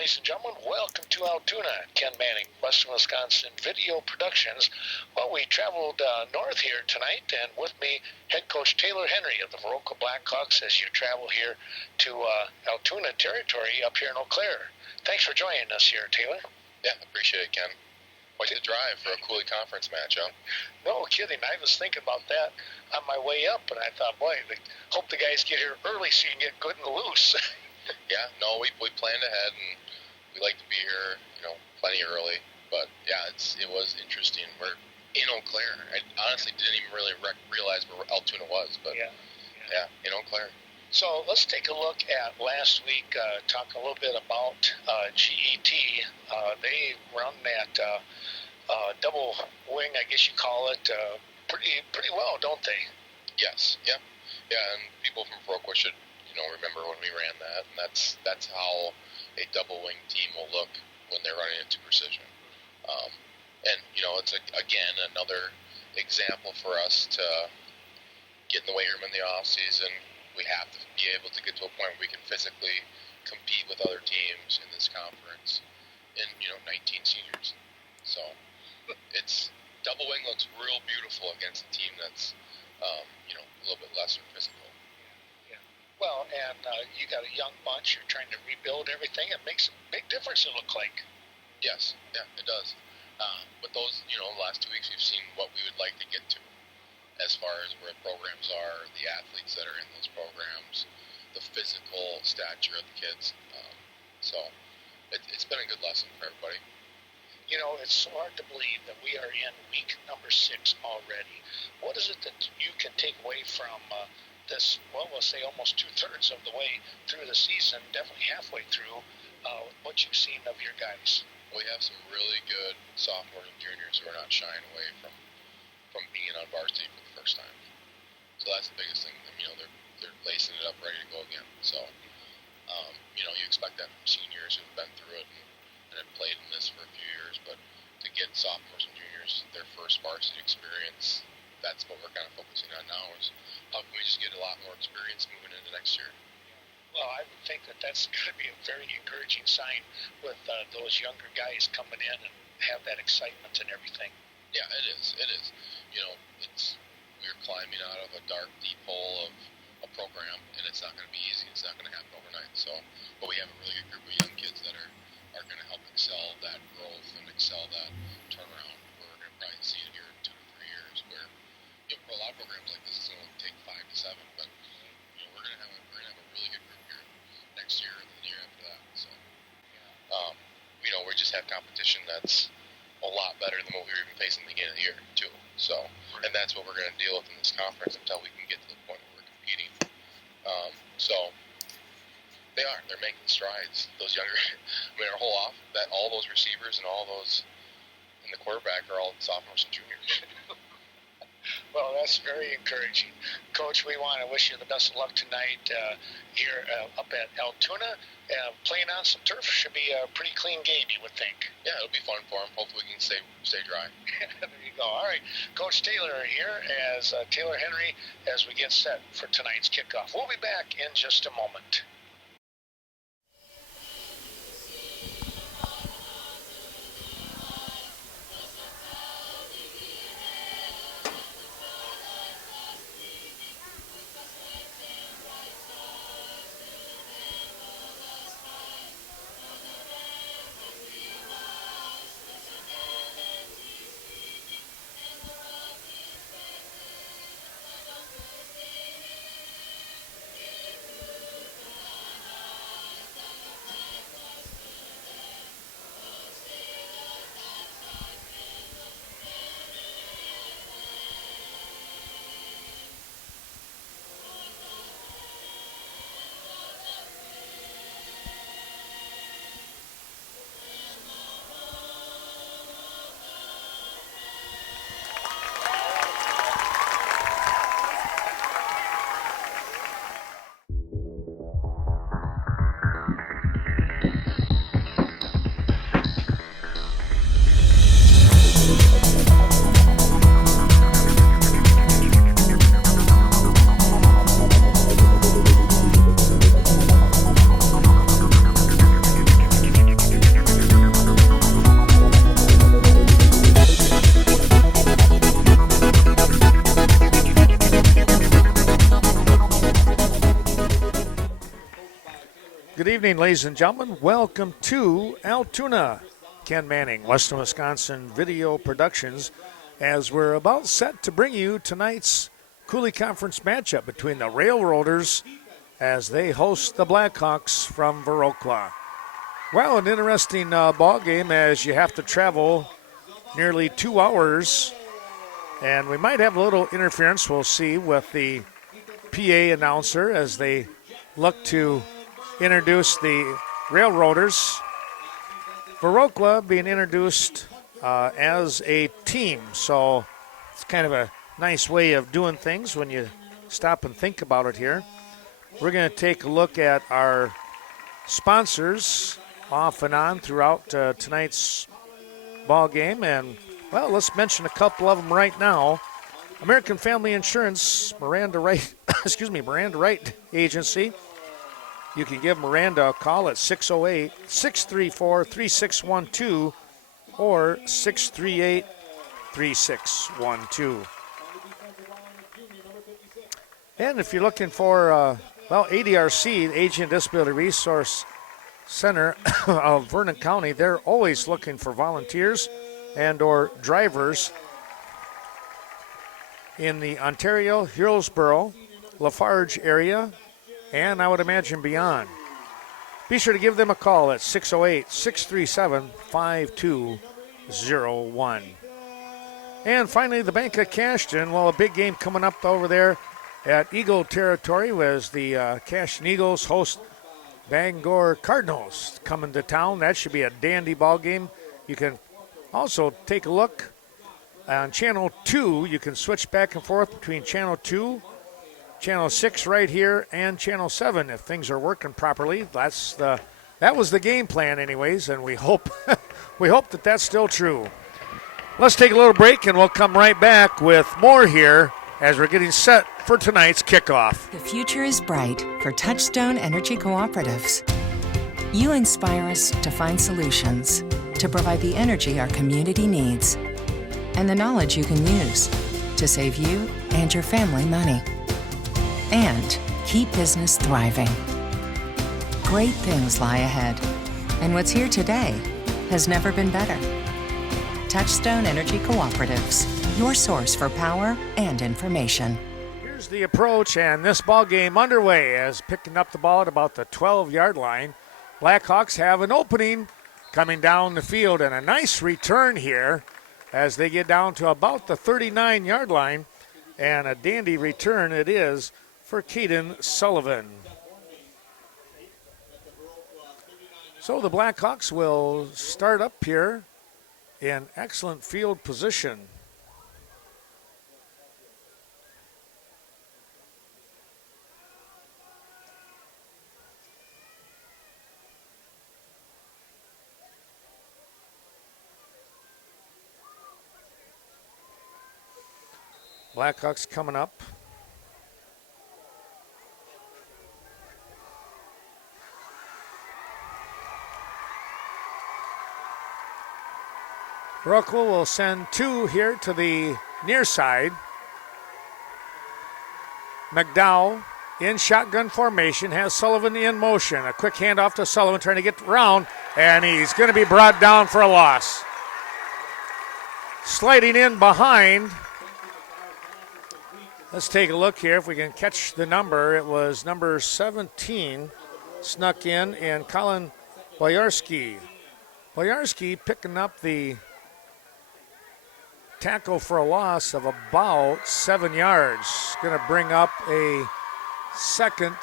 ladies and gentlemen. Welcome to Altoona. Ken Manning, Western Wisconsin Video Productions. Well, we traveled north here tonight, and with me, head coach Taylor Henry of the Viroqua Blackhawks as you travel here to Altoona territory up here in Eau Claire. Thanks for joining us here, Taylor. Yeah, appreciate it, Ken. Quite the drive for a Coulee conference match, huh? No kidding. I was thinking about that on my way up, and I thought, boy, I hope the guys get here early so you can get good and loose. Yeah, no, we planned ahead, and we like to be here, plenty early. But yeah, it was interesting. We're in Eau Claire. I honestly didn't even really realize where Altoona was, but yeah, in Eau Claire. So let's take a look at last week. Talk a little bit about GET. They run that double wing, I guess you call it, pretty well, don't they? Yes, yeah, and people from Viroqua should remember when we ran that, and that's how a double wing team will look when they're running into precision. And it's again another example for us to get in the weight room in the off season. We have to be able to get to a point where we can physically compete with other teams in this conference and 19 seniors. So it's double wing looks real beautiful against a team that's a little bit lesser physical. Well, and you got a young bunch. You're trying to rebuild everything. It makes a big difference, it look like. Yes, yeah, it does. But those, the last 2 weeks we've seen what we would like to get to as far as where programs are, the athletes that are in those programs, the physical stature of the kids. So it's been a good lesson for everybody. It's so hard to believe that we are in week number 6 already. What is it that you can take away from this, we'll say almost 2/3 of the way through the season, definitely halfway through, what you've seen of your guys? We have some really good sophomores and juniors who are not shying away from being on varsity for the first time. So that's the biggest thing. They're lacing it up, ready to go again. So, you expect that from seniors who've been through it and have played in this for a few years, but to get sophomores and juniors their first varsity experience, that's what we're kind of focusing on now, is how can we just get a lot more experience moving into next year. Well, I would think that that's going to be a very encouraging sign with those younger guys coming in and have that excitement and everything. Yeah, it is. We're climbing out of a dark, deep hole of a program, and it's not going to be easy. It's not going to happen overnight. So, but we have a really good group of young kids that are going to help excel that growth and excel that turnaround. We're going to probably see it here in 2 to 3 years, where for a lot of programs like this, it's going to take 5 to 7, but we're going to have a really good group here next year and the year after that. So, we just have competition that's a lot better than what we were even facing at the beginning of the year too. So, and that's what we're going to deal with in this conference until we can get to the point where we're competing. So they're making strides. Those younger, our whole all those receivers and all those in the quarterback are all sophomores and juniors. Well, that's very encouraging. Coach, we want to wish you the best of luck tonight here up at Altoona. Playing on some turf should be a pretty clean game, you would think. Yeah, it'll be fun for them. Hopefully we can stay dry. There you go. All right. Coach Taylor here as Taylor Henry as we get set for tonight's kickoff. We'll be back in just a moment. Good evening, ladies and gentlemen. Welcome to Altoona. Ken Manning, Western Wisconsin Video Productions, as we're about set to bring you tonight's Coulee Conference matchup between the Railroaders as they host the Blackhawks from Viroqua. Well, an interesting ball game as you have to travel nearly 2 hours, and we might have a little interference, we'll see, with the PA announcer as they look to introduce the Railroaders. Viroqua being introduced as a team, so it's kind of a nice way of doing things when you stop and think about it here. We're going to take a look at our sponsors off and on throughout tonight's ball game, and well, let's mention a couple of them right now. American Family Insurance, Miranda Wright, Miranda Wright Agency. You can give Miranda a call at 608-634-3612 or 638-3612. And if you're looking for, ADRC, the Aging and Disability Resource Center of Vernon County, they're always looking for volunteers and or drivers in the Ontario, Hillsborough, Lafarge area, and I would imagine beyond. Be sure to give them a call at 608-637-5201. And finally, the Bank of Cashton. Well, a big game coming up over there at Eagle territory as the Cashton Eagles host Bangor Cardinals coming to town. That should be a dandy ball game. You can also take a look on Channel 2. You can switch back and forth between Channel 2, Channel 6 right here, and Channel 7 if things are working properly. That was the game plan anyways, and we hope that that's still true. Let's take a little break, and we'll come right back with more here as we're getting set for tonight's kickoff. The future is bright for Touchstone Energy Cooperatives. You inspire us to find solutions to provide the energy our community needs and the knowledge you can use to save you and your family money and keep business thriving. Great things lie ahead, and what's here today has never been better. Touchstone Energy Cooperatives, your source for power and information. Here's the approach, and this ball game underway as picking up the ball at about the 12-yard line. Blackhawks have an opening coming down the field, and a nice return here as they get down to about the 39-yard line, and a dandy return it is for Caden Sullivan. So the Blackhawks will start up here in excellent field position. Blackhawks coming up. Viroqua will send two here to the near side. McDowell in shotgun formation has Sullivan in motion. A quick handoff to Sullivan trying to get around, and he's going to be brought down for a loss. Sliding in behind. Let's take a look here if we can catch the number. It was number 17 snuck in, and Colin Boyarski. Boyarski picking up the tackle for a loss of about 7 yards. Going to bring up a second.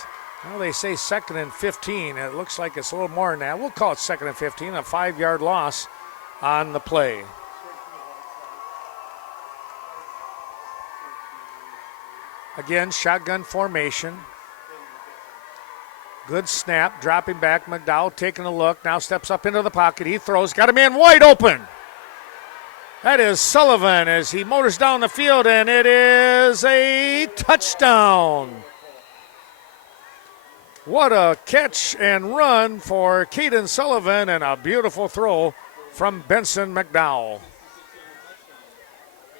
Well, they say second and 15. It looks like it's a little more than that. We'll call it second and 15, a 5-yard loss on the play. Again, shotgun formation. Good snap, dropping back. McDowell taking a look, now steps up into the pocket. He throws, got a man wide open. That is Sullivan as he motors down the field, and it is a touchdown. What a catch and run for Caden Sullivan, and a beautiful throw from Benson McDowell.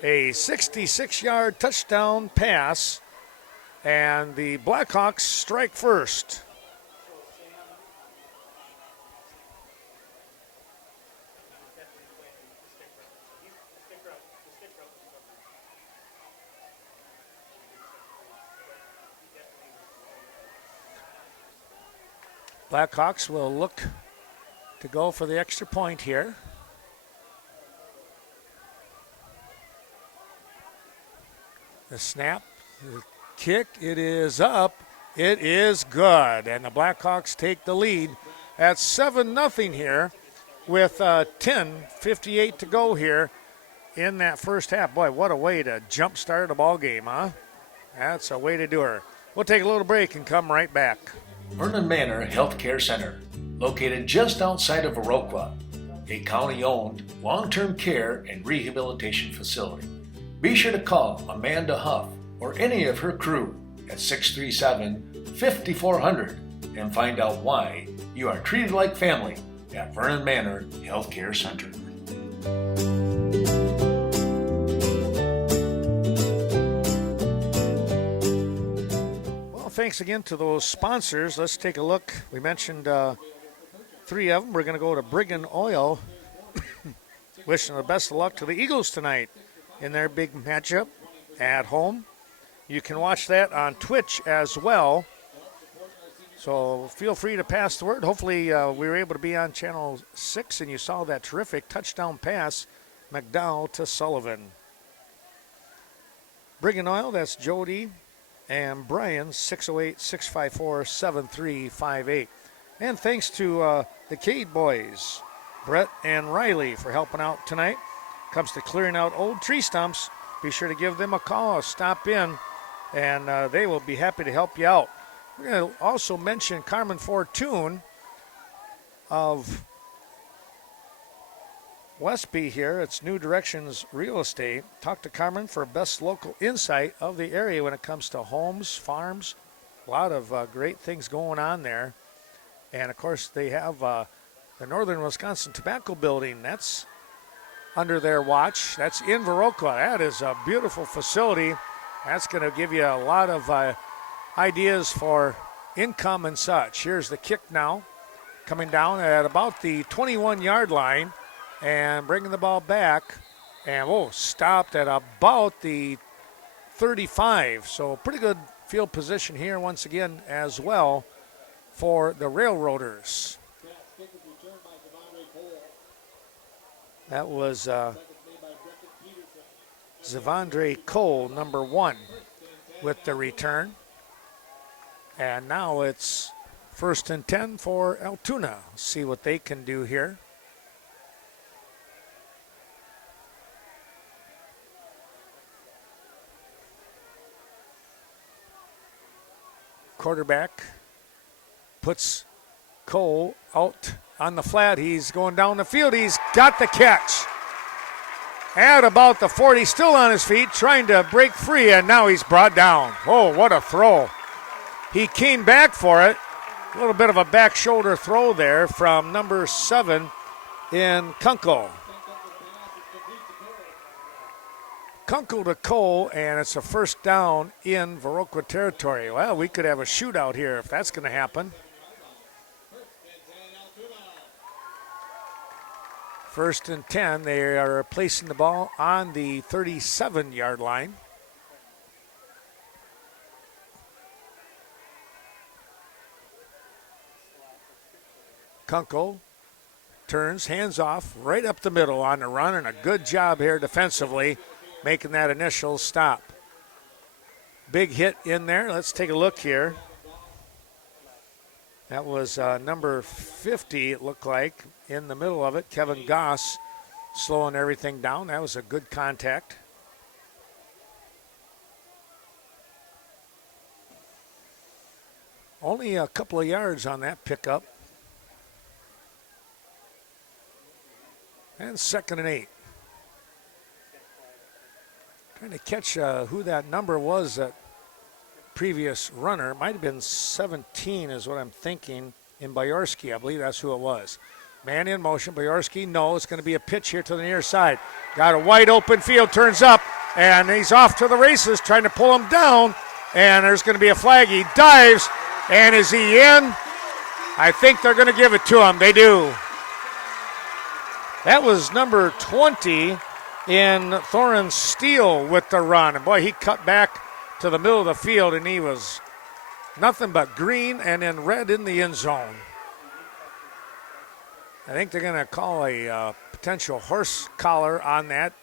A 66-yard touchdown pass, and the Blackhawks strike first. Blackhawks will look to go for the extra point here. The snap, the kick, it is up. It is good, and the Blackhawks take the lead at 7-0 here with 10:58 to go here in that first half. Boy, what a way to jumpstart a ball game, huh? That's a way to do her. We'll take a little break and come right back. Vernon Manor Healthcare Center, located just outside of Viroqua, a county-owned long-term care and rehabilitation facility. Be sure to call Amanda Huff or any of her crew at 637-5400 and find out why you are treated like family at Vernon Manor Healthcare Center. Well, thanks again to those sponsors. Let's take a look. We mentioned 3 of them. We're going to go to Brigham Oil. Wishing the best of luck to the Eagles tonight in their big matchup at home. You can watch that on Twitch as well. So feel free to pass the word. Hopefully we were able to be on Channel 6 and you saw that terrific touchdown pass, McDowell to Sullivan. Brigham Oil, that's Jody and Brian, 608-654-7358. And thanks to the Cade boys, Brett and Riley, for helping out tonight. Comes to clearing out old tree stumps, be sure to give them a call, stop in, and they will be happy to help you out. We're going to also mention Carmen Fortune of Westby here. It's New Directions Real Estate. Talk to Carmen for best local insight of the area when it comes to homes, farms. A lot of great things going on there. And, of course, they have the Northern Wisconsin Tobacco Building. That's under their watch. That's in Viroqua. That is a beautiful facility. That's going to give you a lot of ideas for income and such. Here's the kick now, coming down at about the 21-yard line and bringing the ball back. And, stopped at about the 35. So pretty good field position here once again as well for the Railroaders. That was Zavondre Cole, number 1, with the return. And now it's 1st and 10 for Altoona. See what they can do here. Quarterback puts Cole out on the flat. He's going down the field. He's got the catch. At about the 40, still on his feet, trying to break free, and now he's brought down. Oh, what a throw. He came back for it. A little bit of a back shoulder throw there from number 7 in Kunkel. Kunkel to Cole, and it's a first down in Viroqua territory. Well, we could have a shootout here if that's going to happen. 1st and 10, they are placing the ball on the 37-yard line. Kunkel turns, hands off, right up the middle on the run, and a good job here defensively making that initial stop. Big hit in there. Let's take a look here. That was number 50, it looked like, in the middle of it. Kevin Goss slowing everything down. That was a good contact. Only a couple of yards on that pickup. And 2nd and 8. Trying to catch who that number was, that previous runner. Might have been 17 is what I'm thinking, in Bayorski. I believe that's who it was. Man in motion. Bayorski, no, it's going to be a pitch here to the near side. Got a wide open field, turns up, and he's off to the races, trying to pull him down, and there's going to be a flag. He dives, and is he in? I think they're going to give it to him. They do. That was number 20 in Thorin Steele with the run. And boy, he cut back to the middle of the field, and he was nothing but green and in red in the end zone. I think they're going to call a potential horse collar on that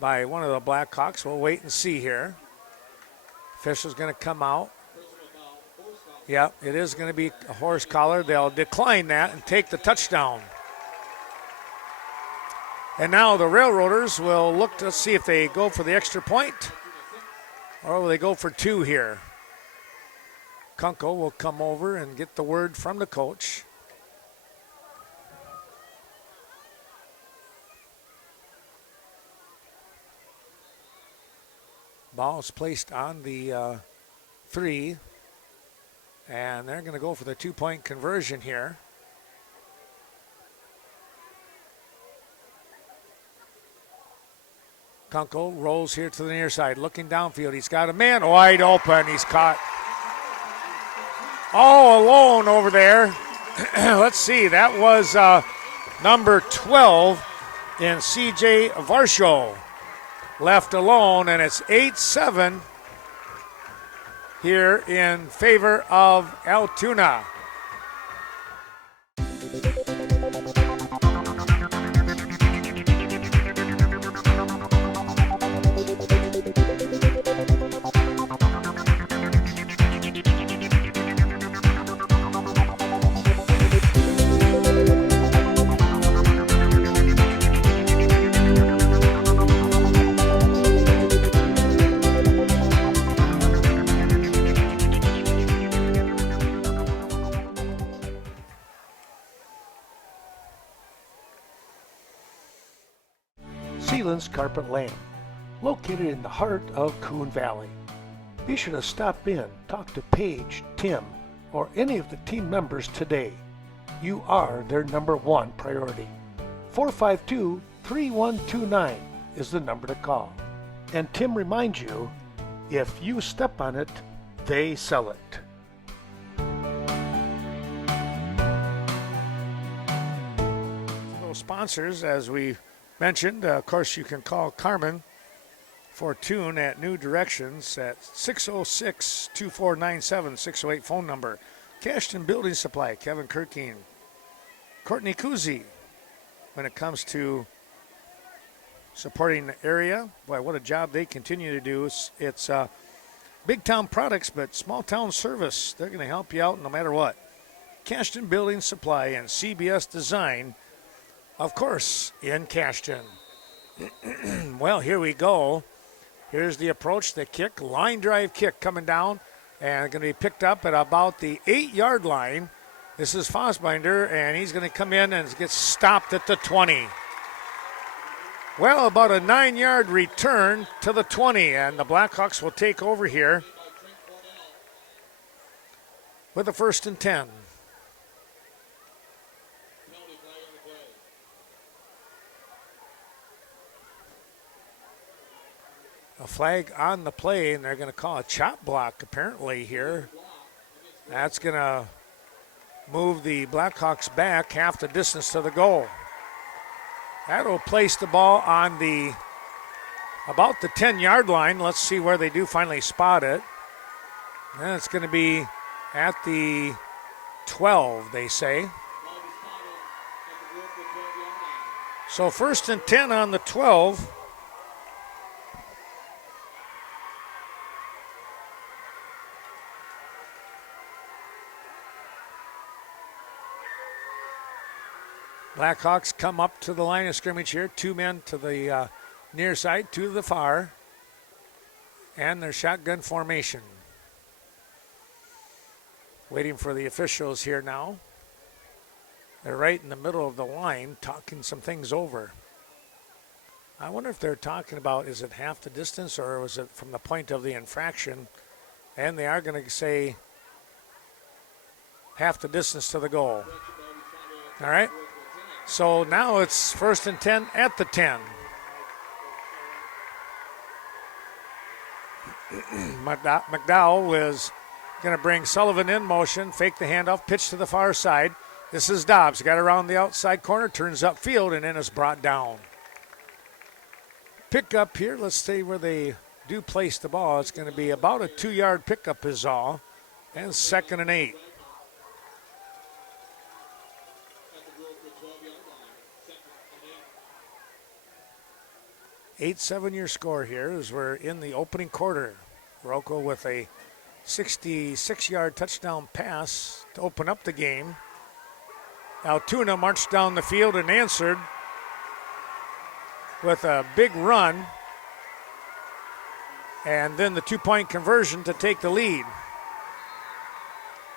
by one of the Blackhawks. We'll wait and see here. Official's going to come out. Yeah, it is going to be a horse collar. They'll decline that and take the touchdown. And now the Railroaders will look to see if they go for the extra point or will they go for two here. Kunkel will come over and get the word from the coach. Ball is placed on the 3, and they're going to go for the 2-point conversion here. Kunkel rolls here to the near side, looking downfield. He's got a man wide open. He's caught all alone over there. Let's see, that was number 12 in C.J. Varsho. Left alone, and it's 8-7 here in favor of Altoona. Carpet Lane, located in the heart of Coon Valley. Be sure to stop in, talk to Paige, Tim, or any of the team members today. You are their number one priority. 452-3129 is the number to call. And Tim reminds you, if you step on it, they sell it. Little sponsors, as we mentioned, of course, you can call Carmen Fortune at New Directions at 606-2497, 608 phone number. Cashton Building Supply, Kevin Kirking. Courtney Kuzi, when it comes to supporting the area. Boy, what a job they continue to do. It's big town products, but small town service. They're going to help you out no matter what. Cashton Building Supply and CBS Design, of course, in Cashton. Well, here we go. Here's the approach, the kick, line drive kick coming down, and going to be picked up at about the 8-yard line. This is Fossbinder, and he's going to come in and get stopped at the 20. Well, about a 9-yard return to the 20, and the Blackhawks will take over here with a 1st and 10. A flag on the play, and they're going to call a chop block apparently here. That's going to move the Blackhawks back half the distance to the goal. That'll place the ball on about the 10-yard line. Let's see where they do finally spot it. And it's going to be at the 12, they say. So 1st and 10 on the 12. Blackhawks come up to the line of scrimmage here. 2 men to the near side, 2 to the far. And their shotgun formation. Waiting for the officials here now. They're right in the middle of the line talking some things over. I wonder if they're talking about, is it half the distance or was it from the point of the infraction? And they are going to say half the distance to the goal. All right. So now it's 1st and 10 at the 10. McDowell is going to bring Sullivan in motion, fake the handoff, pitch to the far side. This is Dobbs, got around the outside corner, turns upfield, and then is brought down. Pick up here, let's see where they do place the ball. It's going to be about a 2-yard pickup is all, and 2nd and 8. 8-7 your score here as we're in the opening quarter. Viroqua with a 66-yard touchdown pass to open up the game. Altoona marched down the field and answered with a big run, and then the two-point conversion to take the lead.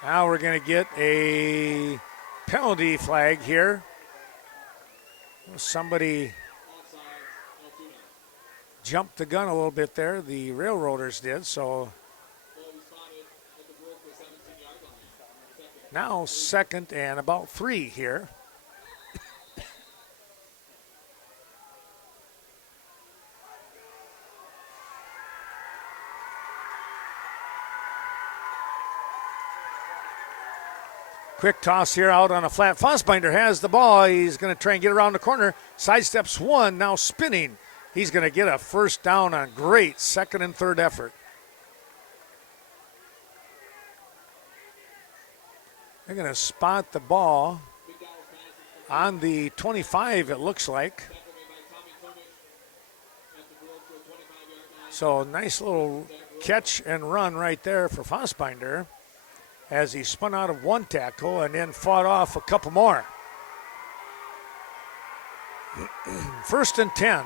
Now we're going to get a penalty flag here. Somebody jumped the gun a little bit there. The Railroaders did, so now 2nd and about 3 here. Quick toss here out on a flat. Fossbinder has the ball. He's going to try and get around the corner. Sidesteps one, now spinning. He's going to get a first down on great 2nd and 3rd effort. They're going to spot the ball on the 25, it looks like. So nice little catch and run right there for Fossbinder as he spun out of one tackle and then fought off a couple more. 1st and 10.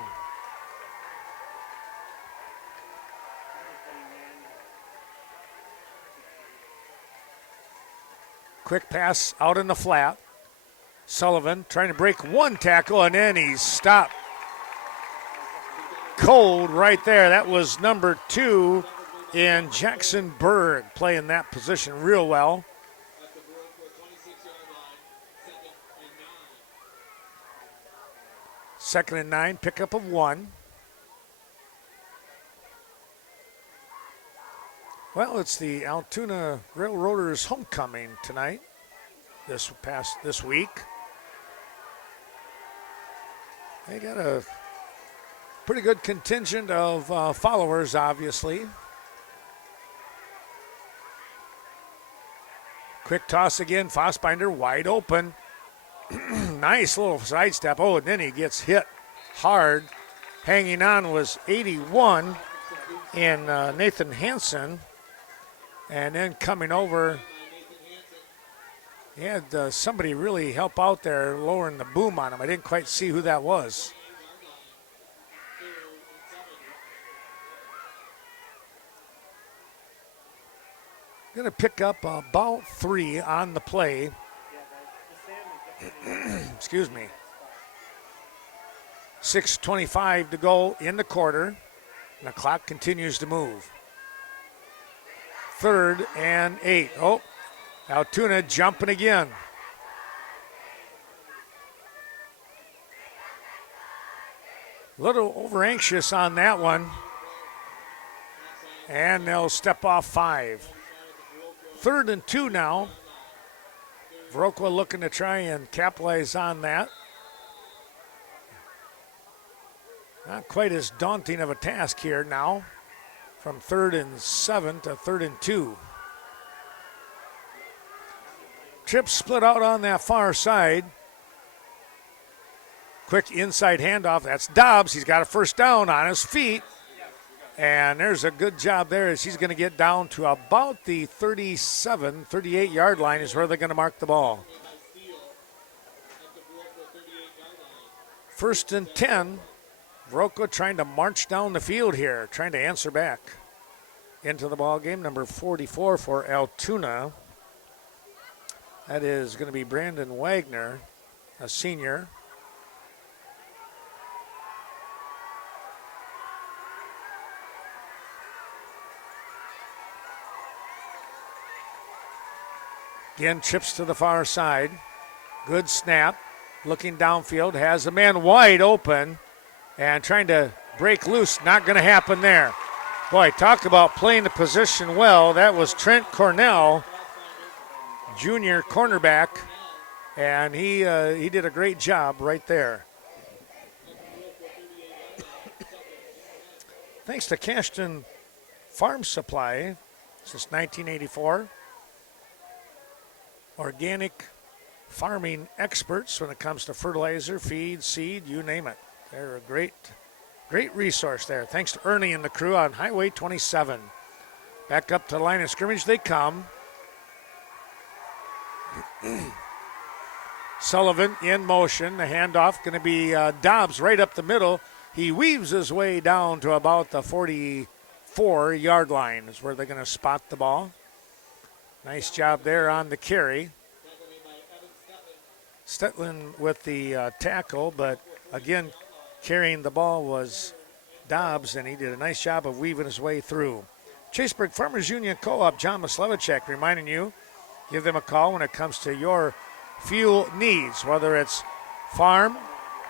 Quick pass out in the flat. Sullivan trying to break one tackle, and then he's stopped cold right there. That was number 2 in Jackson Berg, playing that position real well. Second and 9, pickup of 1. Well, it's the Altoona Railroaders homecoming tonight, this week. They got a pretty good contingent of followers, obviously. Quick toss again, Fossbinder wide open. Nice little sidestep. Oh, and then he gets hit hard. Hanging on was 81 in Nathan Hansen. And then coming over, he had somebody really help out there lowering the boom on him. I didn't quite see who that was. Going to pick up about 3 on the play. Excuse me. 6:25 to go in the quarter, and the clock continues to move. 3rd and 8. Oh, Altoona jumping again. A little over anxious on that one. And they'll step off 5. 3rd and 2 now. Viroqua looking to try and capitalize on that. Not quite as daunting of a task here now. From 3rd and 7 to 3rd and 2. Trips split out on that far side. Quick inside handoff. That's Dobbs. He's got a first down on his feet. And there's a good job there as he's going to get down to about the 37, 38-yard line is where they're going to mark the ball. 1st and 10. Viroqua trying to march down the field here, trying to answer back into the ball game. Number 44 for Altoona. That is going to be Brandon Wagner, a senior. Again, chips to the far side. Good snap. Looking downfield, has a man wide open and trying to break loose. Not going to happen there. Boy, talk about playing the position well. That was Trent Cornell, junior cornerback, and he did a great job right there. Thanks to Cashton Farm Supply since 1984. Organic farming experts when it comes to fertilizer, feed, seed, you name it. They're a great resource there. Thanks to Ernie and the crew on Highway 27. Back up to the line of scrimmage they come. Sullivan in motion. The handoff going to be Dobbs right up the middle. He weaves his way down to about the 44-yard line is where they're going to spot the ball. Nice job there on the carry. Stetlin with the tackle, but again, carrying the ball was Dobbs, and he did a nice job of weaving his way through. Chaseburg Farmers Union Co-op, John Maslevicek reminding you, give them a call when it comes to your fuel needs, whether it's farm,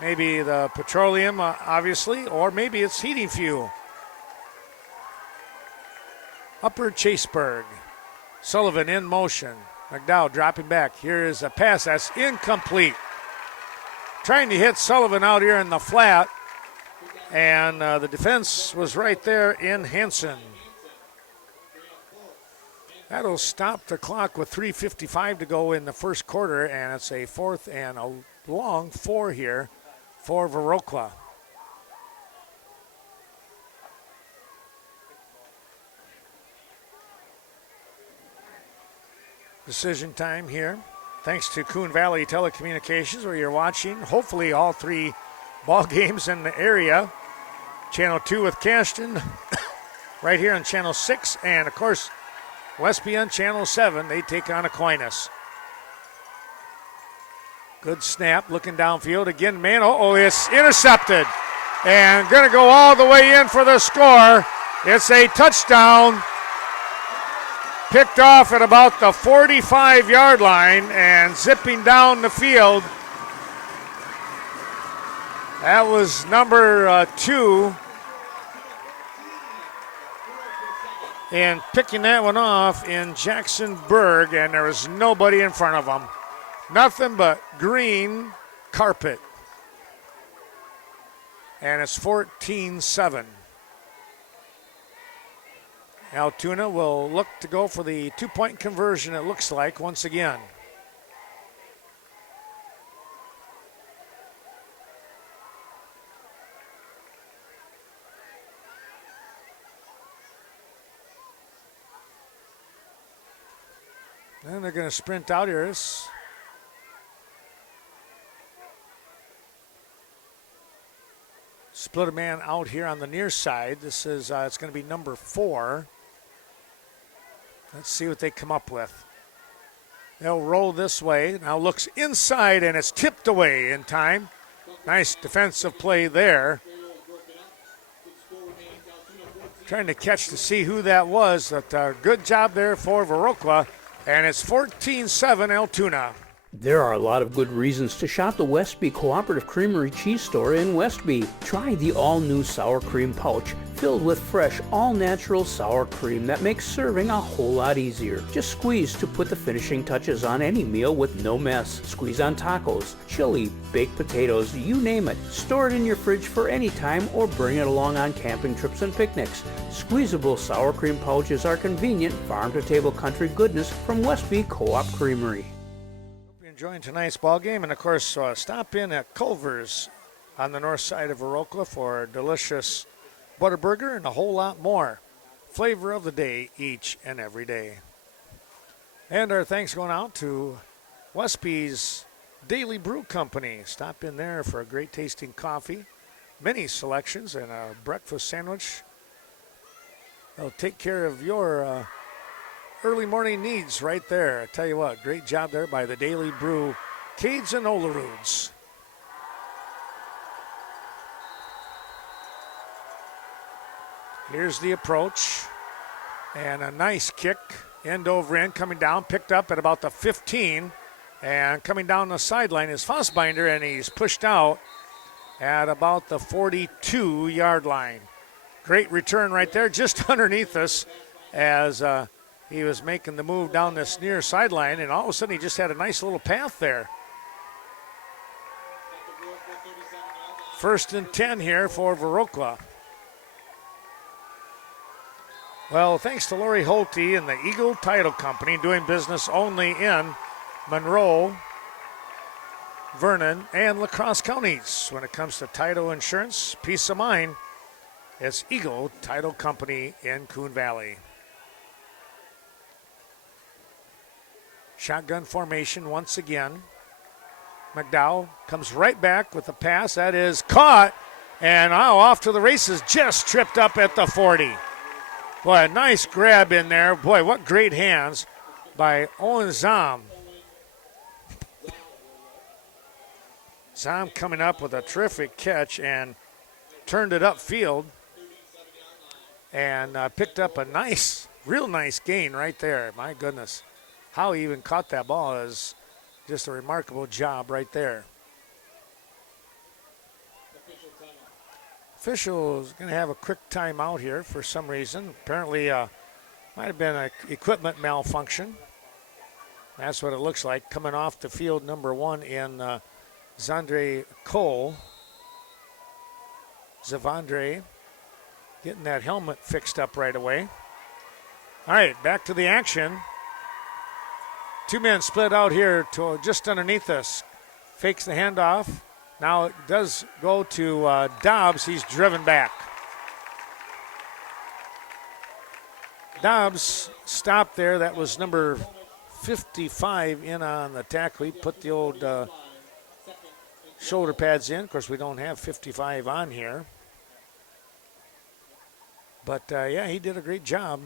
maybe the petroleum, obviously, or maybe it's heating fuel. Upper Chaseburg. Sullivan in motion. McDowell dropping back. Here is a pass that's incomplete. Trying to hit Sullivan out here in the flat, and the defense was right there in Hanson. That'll stop the clock with 3:55 to go in the first quarter, and it's a 4th and a long 4 here for Viroqua. Decision time here. Thanks to Coon Valley Telecommunications, where you're watching hopefully all 3 ball games in the area. Channel 2 with Cashton, right here on Channel 6, and of course Westby on Channel 7. They take on Aquinas. Good snap, looking downfield again. Man, it's intercepted, and going to go all the way in for the score. It's a touchdown. Picked off at about the 45-yard line and zipping down the field. That was number 2. And picking that one off in Jackson Berg, and there was nobody in front of him. Nothing but green carpet. And it's 14-7. Altoona will look to go for the 2-point conversion, it looks like, once again. And they're going to sprint out here. Split a man out here on the near side. This is, it's going to be number 4. Let's see what they come up with. They'll roll this way. Now looks inside, and it's tipped away in time. Nice defensive play there. Trying to catch to see who that was. But good job there for Viroqua. And it's 14-7 Altoona. There are a lot of good reasons to shop the Westby Cooperative Creamery Cheese Store in Westby. Try the all-new sour cream pouch filled with fresh, all-natural sour cream that makes serving a whole lot easier. Just squeeze to put the finishing touches on any meal with no mess. Squeeze on tacos, chili, baked potatoes, you name it. Store it in your fridge for any time or bring it along on camping trips and picnics. Squeezable sour cream pouches are convenient, farm-to-table country goodness from Westby Co-op Creamery. Enjoying tonight's ball game, and of course stop in at Culver's on the north side of Viroqua for a delicious Butterburger and a whole lot more. Flavor of the day each and every day. And our thanks going out to Westby's Daily Brew Company. Stop in there for a great tasting coffee, many selections, and a breakfast sandwich. They'll take care of your early morning needs right there. I tell you what, great job there by the Daily Brew Cades and Oleroods. Here's the approach, and a nice kick, end over end, coming down, picked up at about the 15, and coming down the sideline is Fossbinder, and he's pushed out at about the 42-yard line. Great return right there, just underneath us, as he was making the move down this near sideline, and all of a sudden he just had a nice little path there. 1st and 10 here for Viroqua. Well, thanks to Lori Holte and the Eagle Title Company, doing business only in Monroe, Vernon, and La Crosse counties. When it comes to title insurance, peace of mind, it's Eagle Title Company in Coon Valley. Shotgun formation once again. McDowell comes right back with the pass. That is caught. And off to the races, just tripped up at the 40. Boy, a nice grab in there. Boy, what great hands by Owen Zom. Zom coming up with a terrific catch and turned it upfield and picked up a nice, real nice gain right there. My goodness. How he even caught that ball is just a remarkable job right there. Official is going to have a quick timeout here for some reason. Apparently, might have been an equipment malfunction. That's what it looks like. Coming off the field, number 1 in Zandre Cole. Zavandre getting that helmet fixed up right away. All right, back to the action. 2 men split out here to just underneath us. Fakes the handoff. Now it does go to Dobbs. He's driven back. Dobbs stopped there. That was number 55 in on the tackle. He put the old shoulder pads in. Of course, we don't have 55 on here. But, yeah, he did a great job.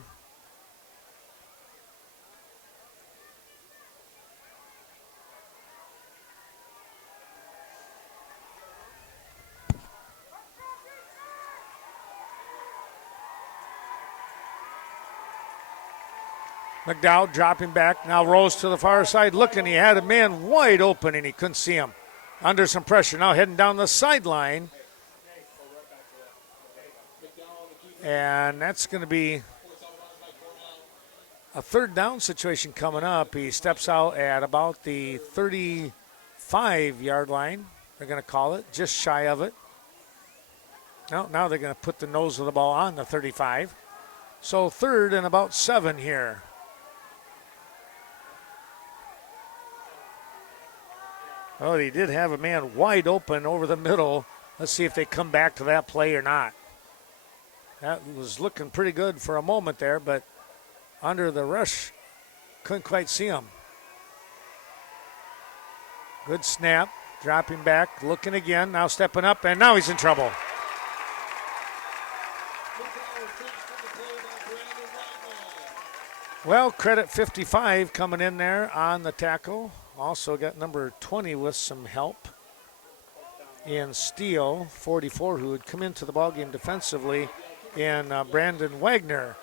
McDowell dropping back, now rolls to the far side, looking. He had a man wide open, and he couldn't see him. Under some pressure, now heading down the sideline. And that's going to be a 3rd down situation coming up. He steps out at about the 35-yard line, they're going to call it, just shy of it. Now they're going to put the nose of the ball on the 35. So 3rd and about 7 here. Oh, he did have a man wide open over the middle. Let's see if they come back to that play or not. That was looking pretty good for a moment there, but under the rush, couldn't quite see him. Good snap, dropping back, looking again, now stepping up, and now he's in trouble. Well, credit 55 coming in there on the tackle. Also got number 20 with some help in Steele, 44, who had come into the ballgame defensively, and Brandon Wagner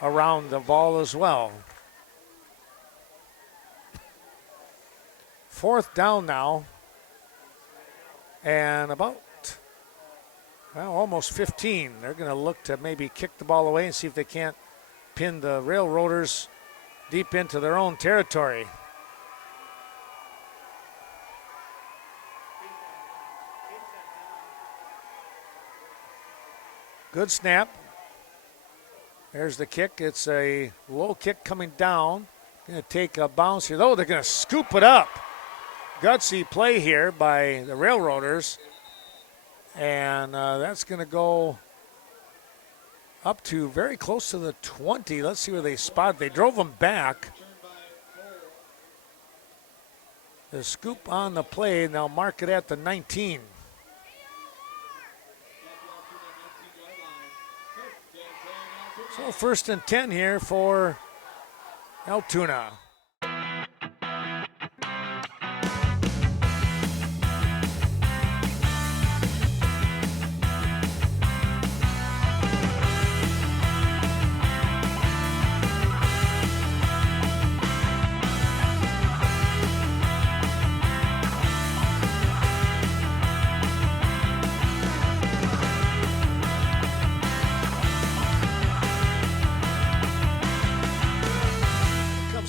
around the ball as well. 4th down now, and about, well, almost 15. They're going to look to maybe kick the ball away and see if they can't pin the Railroaders deep into their own territory. Good snap. There's the kick. It's a low kick coming down. Going to take a bounce here. Though they're going to scoop it up. Gutsy play here by the Railroaders. And that's going to go up to very close to the 20. Let's see where they spot. They drove them back. The scoop on the play, and they'll mark it at the 19. So 1st and 10 here for Altoona.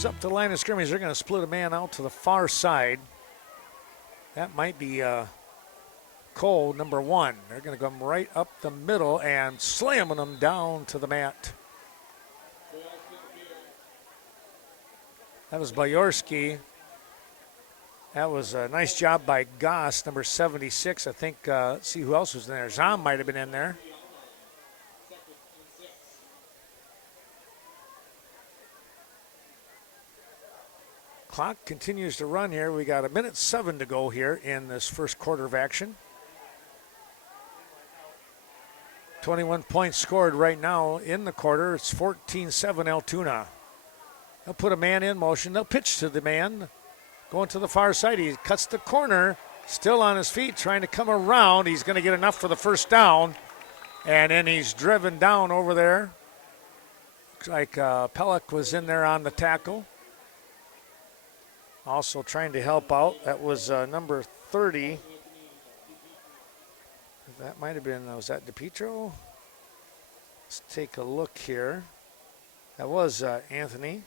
Up to the line of scrimmage, they're going to split a man out to the far side. That might be Cole, number 1. They're going to come right up the middle and slamming them down to the mat. That was Bayorski. That was a nice job by Goss, number 76. I think, let's see who else was in there. Zom might have been in there. Clock continues to run here. We got 1:07 to go here in this first quarter of action. 21 points scored right now in the quarter. It's 14-7 Altoona. They'll put a man in motion. They'll pitch to the man. Going to the far side. He cuts the corner. Still on his feet, trying to come around. He's going to get enough for the first down. And then he's driven down over there. Looks like Pellick was in there on the tackle. Also trying to help out. That was number 30. That might have been, was that DePietro? Let's take a look here. That was Anthony.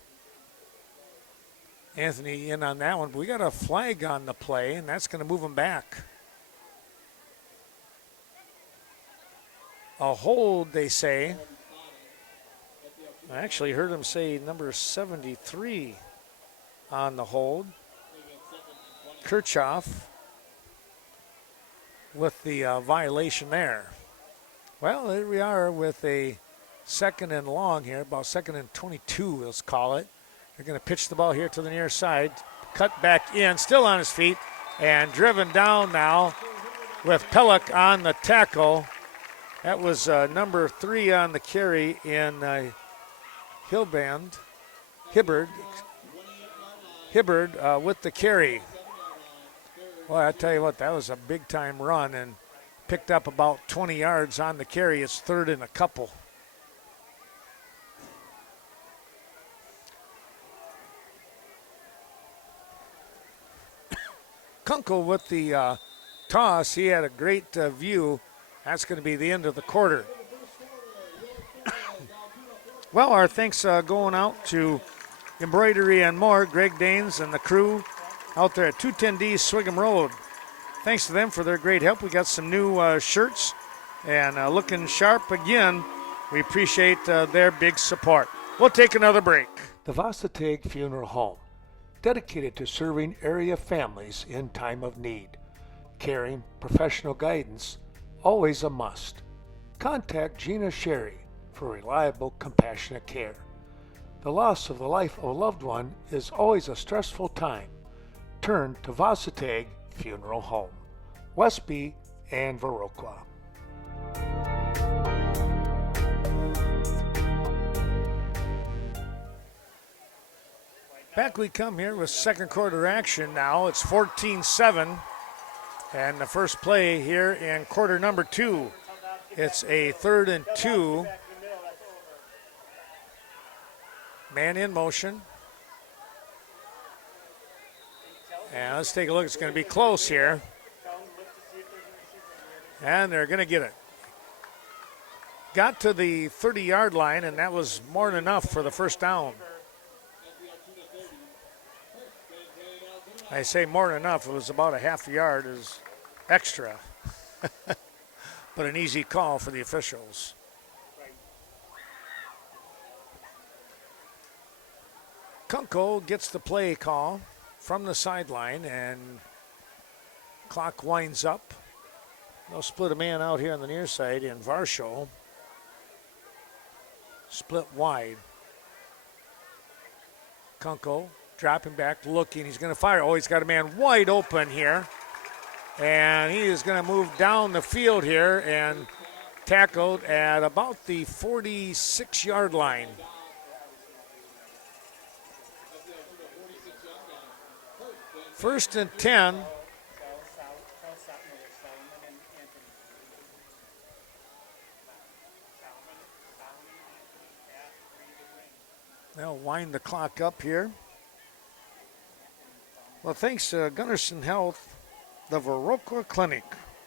Anthony in on that one, but we got a flag on the play, and that's going to move him back. A hold, they say. I actually heard him say number 73 on the hold. Kirchhoff with the violation there. Well, here we are with a second and long here, about second and 22, let's call it. They're going to pitch the ball here to the near side. Cut back in, still on his feet, and driven down now with Pellick on the tackle. That was number 3 on the carry in Hibbard with the carry. Well, I tell you what, that was a big-time run and picked up about 20 yards on the carry. It's third and a couple. Kunkel with the toss. He had a great view. That's going to be the end of the quarter. Well, our thanks going out to Embroidery and More, Greg Danes and the crew out there at 210D Swigum Road. Thanks to them for their great help. We got some new shirts and looking sharp again. We appreciate their big support. We'll take another break. The Varsity Funeral Home, dedicated to serving area families in time of need. Caring, professional guidance, always a must. Contact Gina Sherry for reliable, compassionate care. The loss of the life of a loved one is always a stressful time. Turn to Varsity Funeral Home, Westby and Viroqua. Back we come here with second quarter action now. It's 14-7. And the first play here in quarter number 2. It's a 3rd and 2. Man in motion. And let's take a look. It's going to be close here. And they're going to get it. Got to the 30-yard line, and that was more than enough for the first down. I say more than enough. It was about a half a yard is extra. But an easy call for the officials. Kunkel gets the play call from the sideline, and clock winds up. They'll split a man out here on the near side in Varsho. Split wide. Kunkel dropping back, looking. He's going to fire. Oh, he's got a man wide open here. And he is going to move down the field here and tackled at about the 46-yard line. First and 10. They'll wind the clock up here. Well, thanks to Gunnarsson Health, the Viroqua Clinic,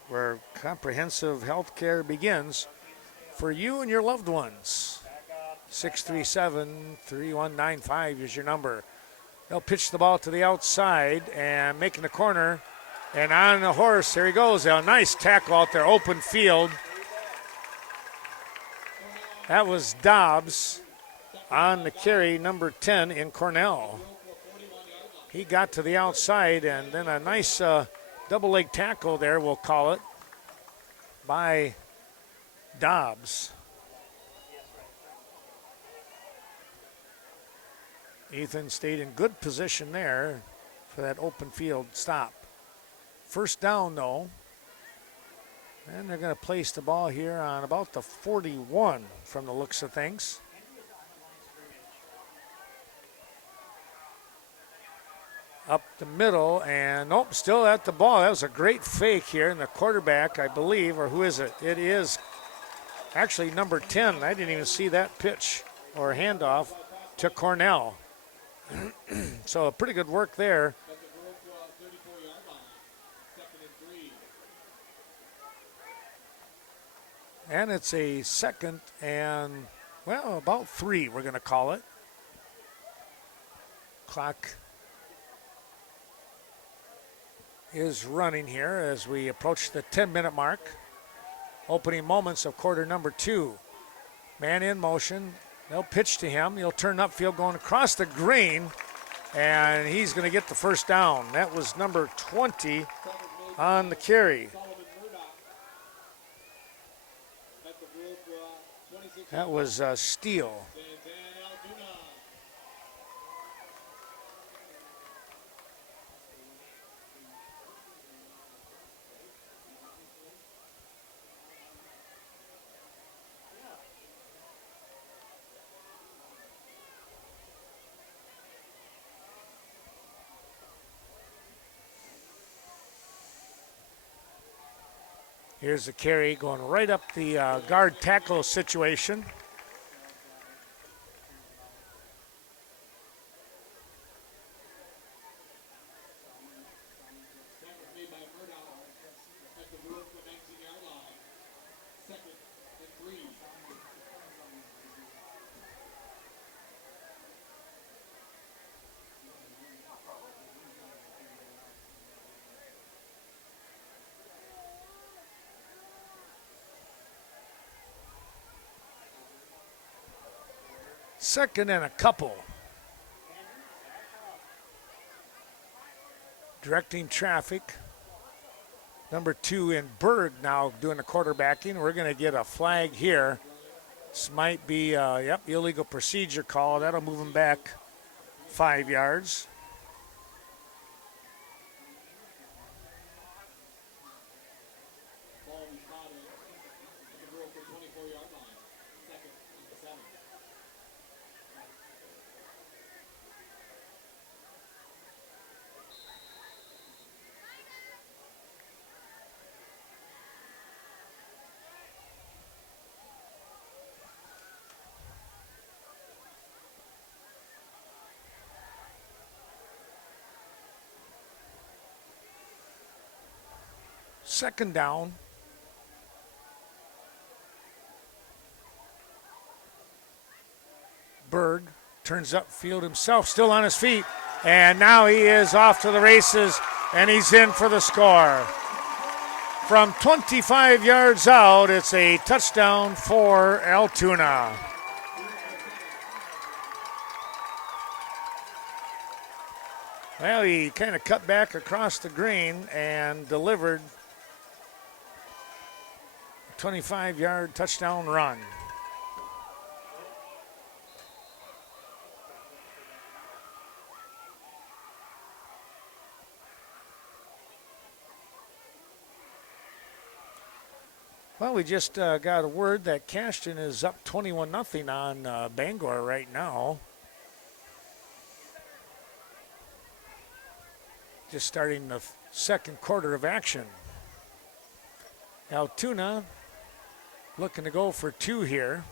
where comprehensive health care begins for you and your loved ones. 637-3195 is your number. They'll pitch the ball to the outside and making the corner. And on the horse, there he goes. A nice tackle out there, open field. That was Dobbs on the carry, number 10 in Cornell. He got to the outside, and then a nice double leg tackle there, we'll call it, by Dobbs. Ethan stayed in good position there for that open field stop. First down, though. And they're going to place the ball here on about the 41 from the looks of things. Up the middle, and nope, still at the ball. That was a great fake here, and the quarterback, I believe, or who is it? It is actually number 10. I didn't even see that pitch or handoff to Cornell. So pretty good work there. And it's a second and, well, about 3, we're going to call it. Clock is running here as we approach the 10-minute mark. Opening moments of quarter number 2. Man in motion. They'll pitch to him. He'll turn upfield going across the green, and he's going to get the first down. That was number 20 on the carry. That was Steele. Here's the carry going right up the guard tackle situation. Second and a couple. Directing traffic. Number 2 in Berg now doing the quarterbacking. We're going to get a flag here. This might be, illegal procedure call. That'll move him back 5 yards. Second down. Berg turns upfield himself, still on his feet. And now he is off to the races, and he's in for the score. From 25 yards out, it's a touchdown for Altoona. Well, he kind of cut back across the green and delivered 25-yard touchdown run. Well, we just got a word that Cashton is up 21-0 on Bangor right now. Just starting the second quarter of action. Altoona looking to go for 2 here.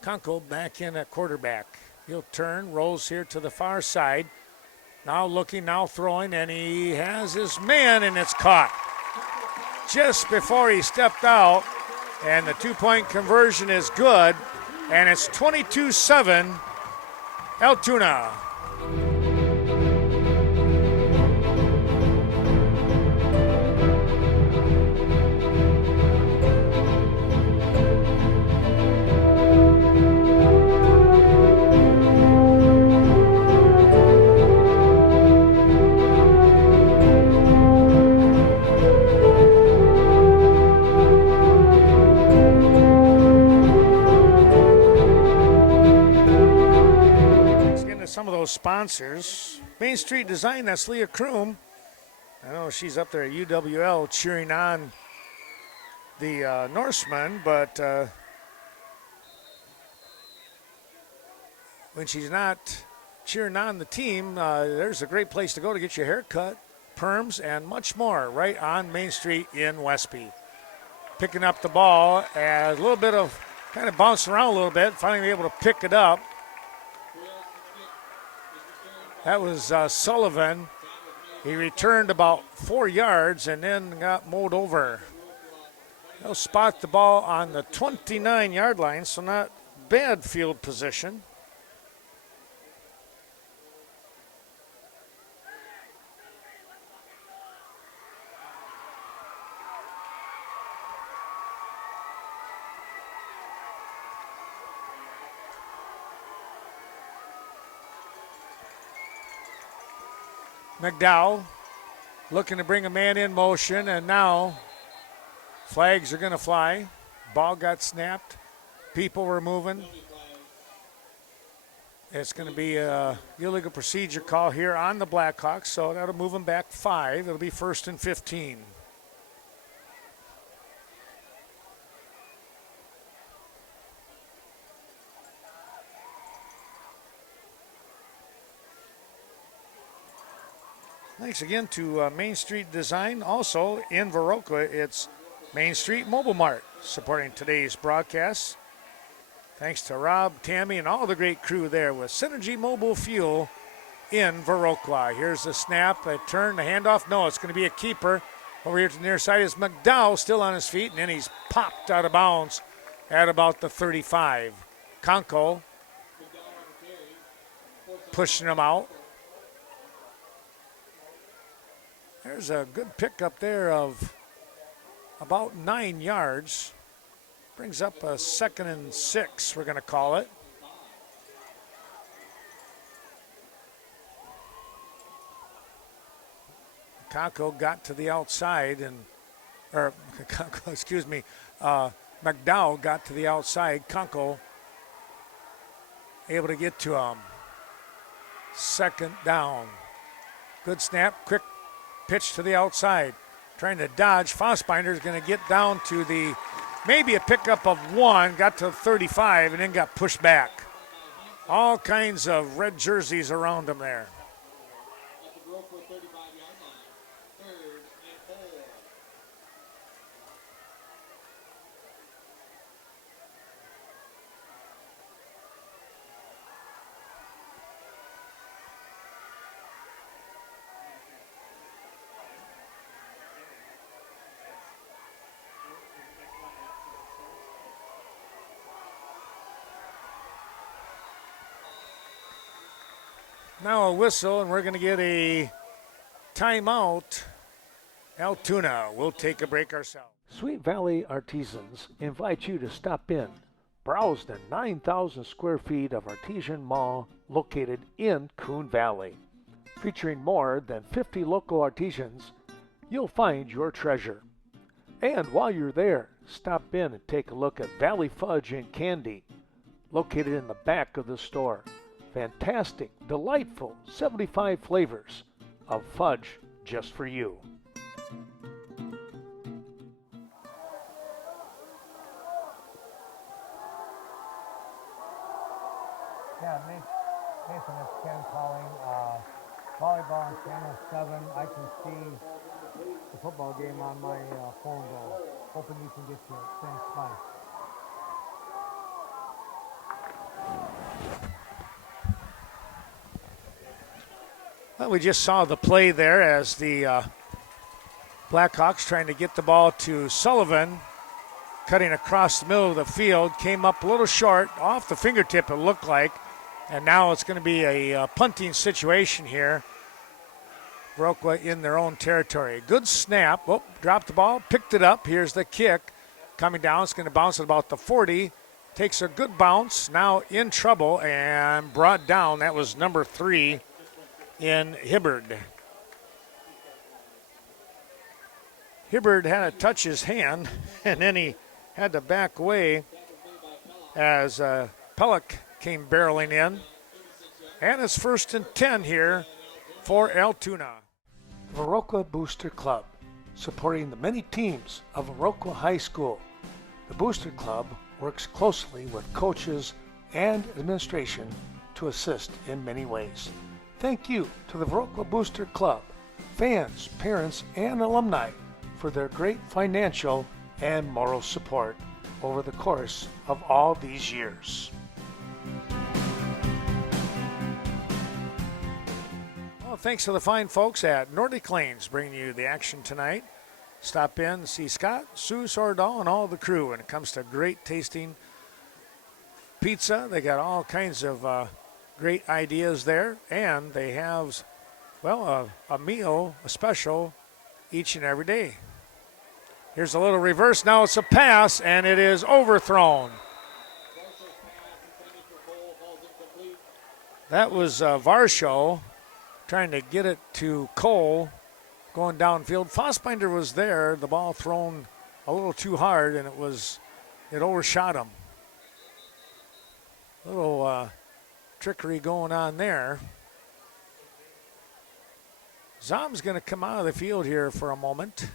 Kunkel back in at quarterback. He'll turn, rolls here to the far side. Now looking, now throwing, and he has his man, and it's caught just before he stepped out. And the 2-point conversion is good, and it's 22-7 Altoona. sponsors. Main Street Design, that's Leah Kroom. I know she's up there at UWL cheering on the Norsemen, but when she's not cheering on the team, there's a great place to go to get your hair cut, perms, and much more right on Main Street in Westby. Picking up the ball, as a little bit of kind of bouncing around a little bit, finally able to pick it up. That was Sullivan. He returned about 4 yards and then got mowed over. They'll spot the ball on the 29-yard line, so not bad field position. McDowell looking to bring a man in motion, and now flags are going to fly. Ball got snapped. People were moving. It's going to be a illegal procedure call here on the Blackhawks, so that'll move them back 5. It'll be 1st and 15. Thanks again to Main Street Design. Also in Viroqua, it's Main Street Mobile Mart supporting today's broadcast. Thanks to Rob, Tammy, and all the great crew there with Synergy Mobile Fuel in Viroqua. Here's the snap, a turn, the handoff. No, it's going to be a keeper. Over here to the near side is McDowell still on his feet, and then he's popped out of bounds at about the 35. Conco pushing him out. There's a good pickup there of about 9 yards. Brings up a 2nd and 6, we're going to call it. Conco got to the outside, McDowell got to the outside. Conco able to get to him. 2nd down. Good snap, quick pitch to the outside. Trying to dodge. Fossbinder is going to get down to the, maybe a pickup of 1, got to 35, and then got pushed back. All kinds of red jerseys around him there. Now a whistle, and we're going to get a timeout. Altoona will take a break ourselves. Sweet Valley Artisans invite you to stop in, browse the 9,000 square feet of artisan mall located in Coon Valley. Featuring more than 50 local artisans, you'll find your treasure. And while you're there, stop in and take a look at Valley Fudge and Candy, located in the back of the store. Fantastic, delightful 75 flavors of fudge just for you. Yeah, Nathan, it's Ken calling. Volleyball on Channel 7. I can see the football game on my phone, though. Hoping you can get to it. Thanks, bye. Well, we just saw the play there as the Blackhawks trying to get the ball to Sullivan, cutting across the middle of the field, came up a little short, off the fingertip it looked like, and now it's going to be a punting situation here. Viroqua in their own territory. Good snap. Oh, dropped the ball, picked it up. Here's the kick coming down. It's going to bounce at about the 40. Takes a good bounce. Now in trouble and brought down. That was number 3 in Hibbard. Hibbard had to touch his hand, and then he had to back away as Pellick came barreling in. And it's 1st and 10 here for Altoona. Viroqua Booster Club, supporting the many teams of Viroqua High School. The Booster Club works closely with coaches and administration to assist in many ways. Thank you to the Viroqua Booster Club, fans, parents, and alumni for their great financial and moral support over the course of all these years. Well, thanks to the fine folks at Nordic Lanes bringing you the action tonight. Stop in and see Scott, Sue Sordahl, and all the crew when it comes to great tasting pizza. They got all kinds of great ideas there, and they have, well, a meal, a special each and every day. Here's a little reverse. Now it's a pass, and it is overthrown. That was Varsho trying to get it to Cole going downfield. Fossbinder was there. The ball thrown a little too hard, and it overshot him. A little trickery going on there. Zom's going to come out of the field here for a moment.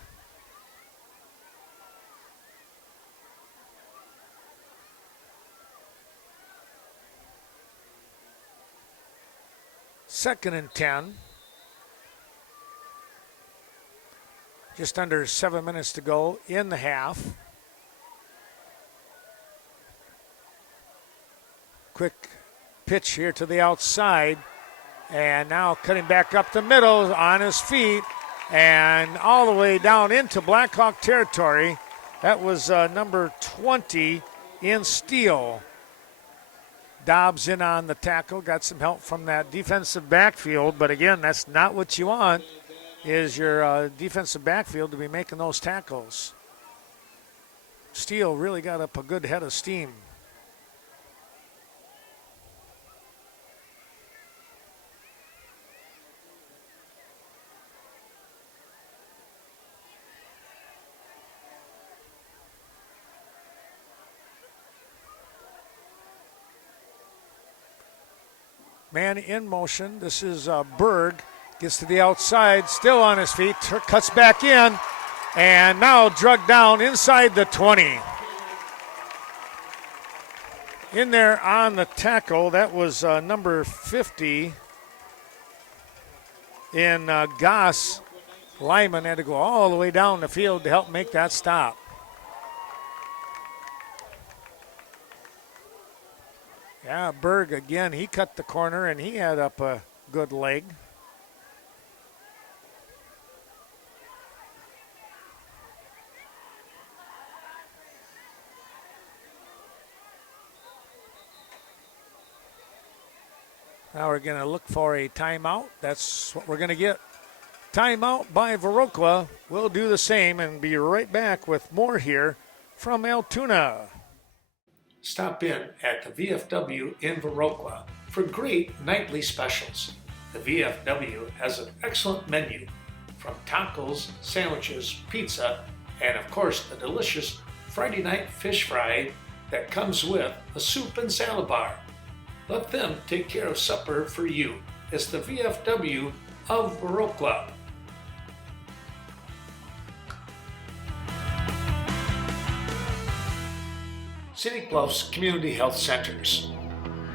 Second and 10. Just under 7 minutes to go in the half. Quick pitch here to the outside. And now cutting back up the middle on his feet and all the way down into Blackhawk territory. That was number 20 in Steele. Dobbs in on the tackle, got some help from that defensive backfield, but again, that's not what you want, is your defensive backfield to be making those tackles. Steele really got up a good head of steam. Man in motion. This is Berg. Gets to the outside, still on his feet, cuts back in, and now drugged down inside the 20. In there on the tackle, that was number 50 in Goss. Lyman had to go all the way down the field to help make that stop. Yeah, Berg again, he cut the corner and he had up a good leg. Now we're going to look for a timeout. That's what we're going to get. Timeout by Viroqua. We'll do the same and be right back with more here from Altoona. Stop in at the VFW in Viroqua for great nightly specials. The VFW has an excellent menu from tacos, sandwiches, pizza, and of course the delicious Friday night fish fry that comes with a soup and salad bar. Let them take care of supper for you. It's the VFW of Viroqua. Scenic Bluffs Community Health Centers.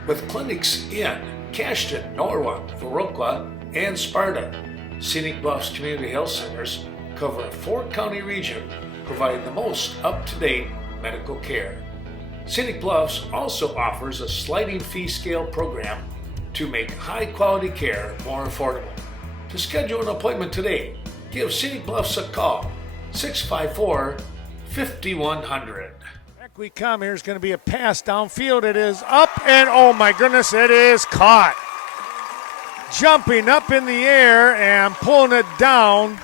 With clinics in Cashton, Norwalk, Viroqua, and Sparta, Scenic Bluffs Community Health Centers cover a 4-county region, providing the most up-to-date medical care. Scenic Bluffs also offers a sliding fee scale program to make high-quality care more affordable. To schedule an appointment today, give Scenic Bluffs a call, 654-5100. Back we come. Here's going to be a pass downfield. It is up, and oh my goodness, it is caught. Jumping up in the air and pulling it down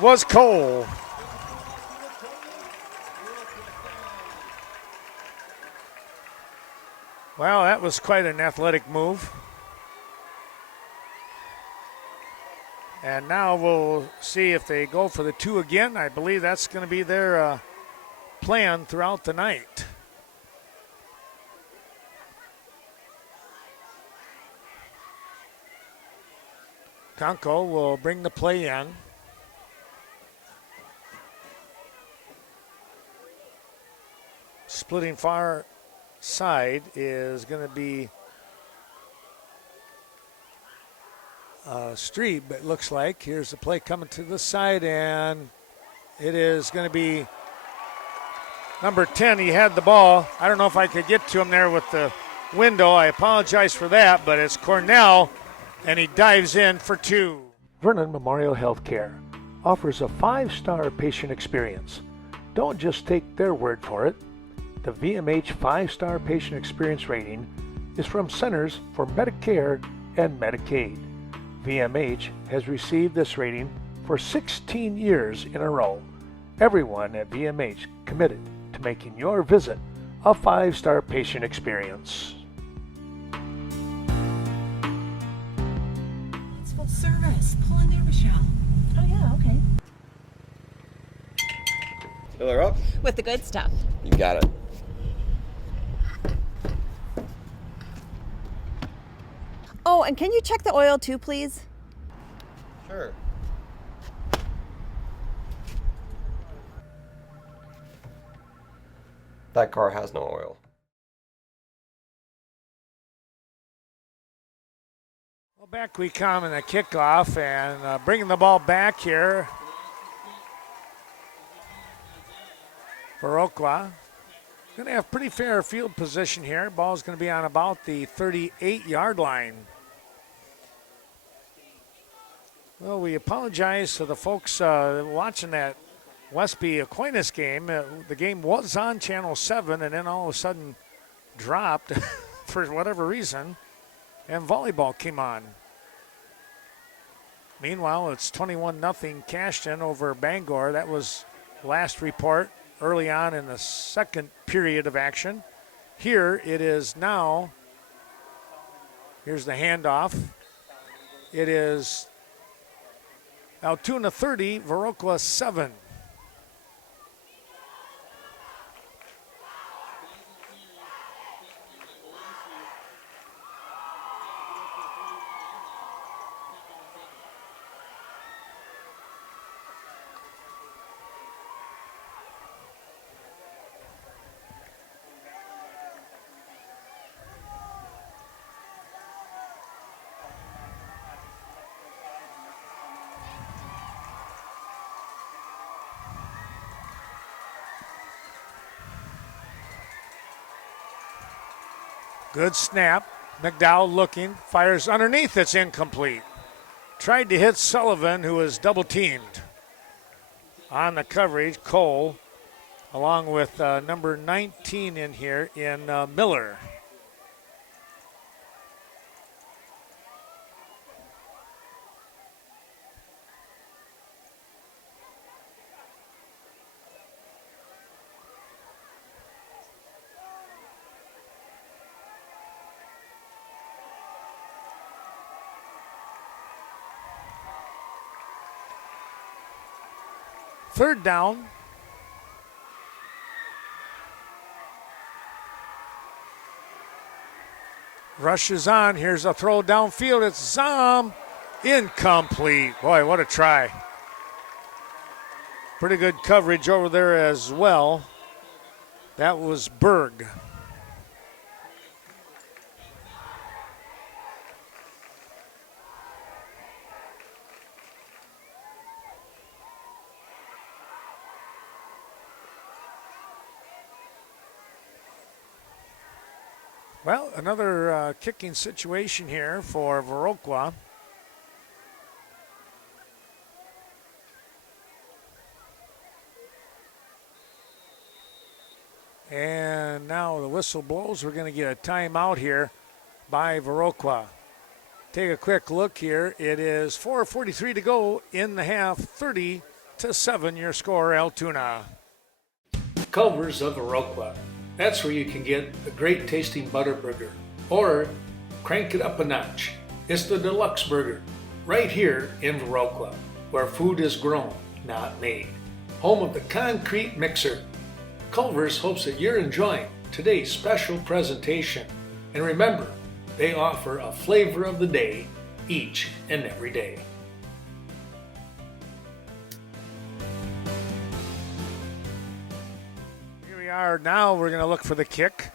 was Cole. Well, that was quite an athletic move. And now we'll see if they go for the 2 again. I believe that's going to be their plan throughout the night. Conco will bring the play in. Splitting far side is going to be Streeb, it looks like. Here's the play coming to the side, and it is going to be number 10. He had the ball. I don't know if I could get to him there with the window. I apologize for that, but it's Cornell, and he dives in for 2. Vernon Memorial Healthcare offers a 5-star patient experience. Don't just take their word for it. The VMH 5-star patient experience rating is from Centers for Medicare and Medicaid. VMH has received this rating for 16 years in a row. Everyone at VMH committed to making your visit a 5-star patient experience. It's full service. Pull in there, Michelle. Oh, yeah, okay. Fill her up? With the good stuff. You got it. Oh, and can you check the oil too, please? Sure. That car has no oil. Well, back we come in the kickoff, and bringing the ball back here. Viroqua going to have pretty fair field position here. Ball's going to be on about the 38-yard line. Well, we apologize to the folks watching that Westby Aquinas game. The game was on Channel 7 and then all of a sudden dropped for whatever reason, and volleyball came on. Meanwhile, it's 21-0 Cashton over Bangor. That was last report early on in the second period of action. Here it is now. Here's the handoff. It is Altoona 30, Viroqua 7. Good snap. McDowell looking, fires underneath. It's incomplete. Tried to hit Sullivan, who was double teamed. On the coverage, Cole, along with number 19 in here in Miller. Third down. Rush is on. Here's a throw downfield. It's Zom. Incomplete. Boy, what a try. Pretty good coverage over there as well. That was Berg. Well, another kicking situation here for Viroqua. And now the whistle blows. We're going to get a timeout here by Viroqua. Take a quick look here. It is 4:43 to go in the half. 30-7 your score, Altoona. Culver's of Viroqua. That's where you can get a great tasting butter burger, or crank it up a notch. It's the deluxe burger, right here in Viroqua, where food is grown, not made. Home of the concrete mixer. Culver's hopes that you're enjoying today's special presentation. And remember, they offer a flavor of the day each and every day. Here we are now. We're going to look for the kick.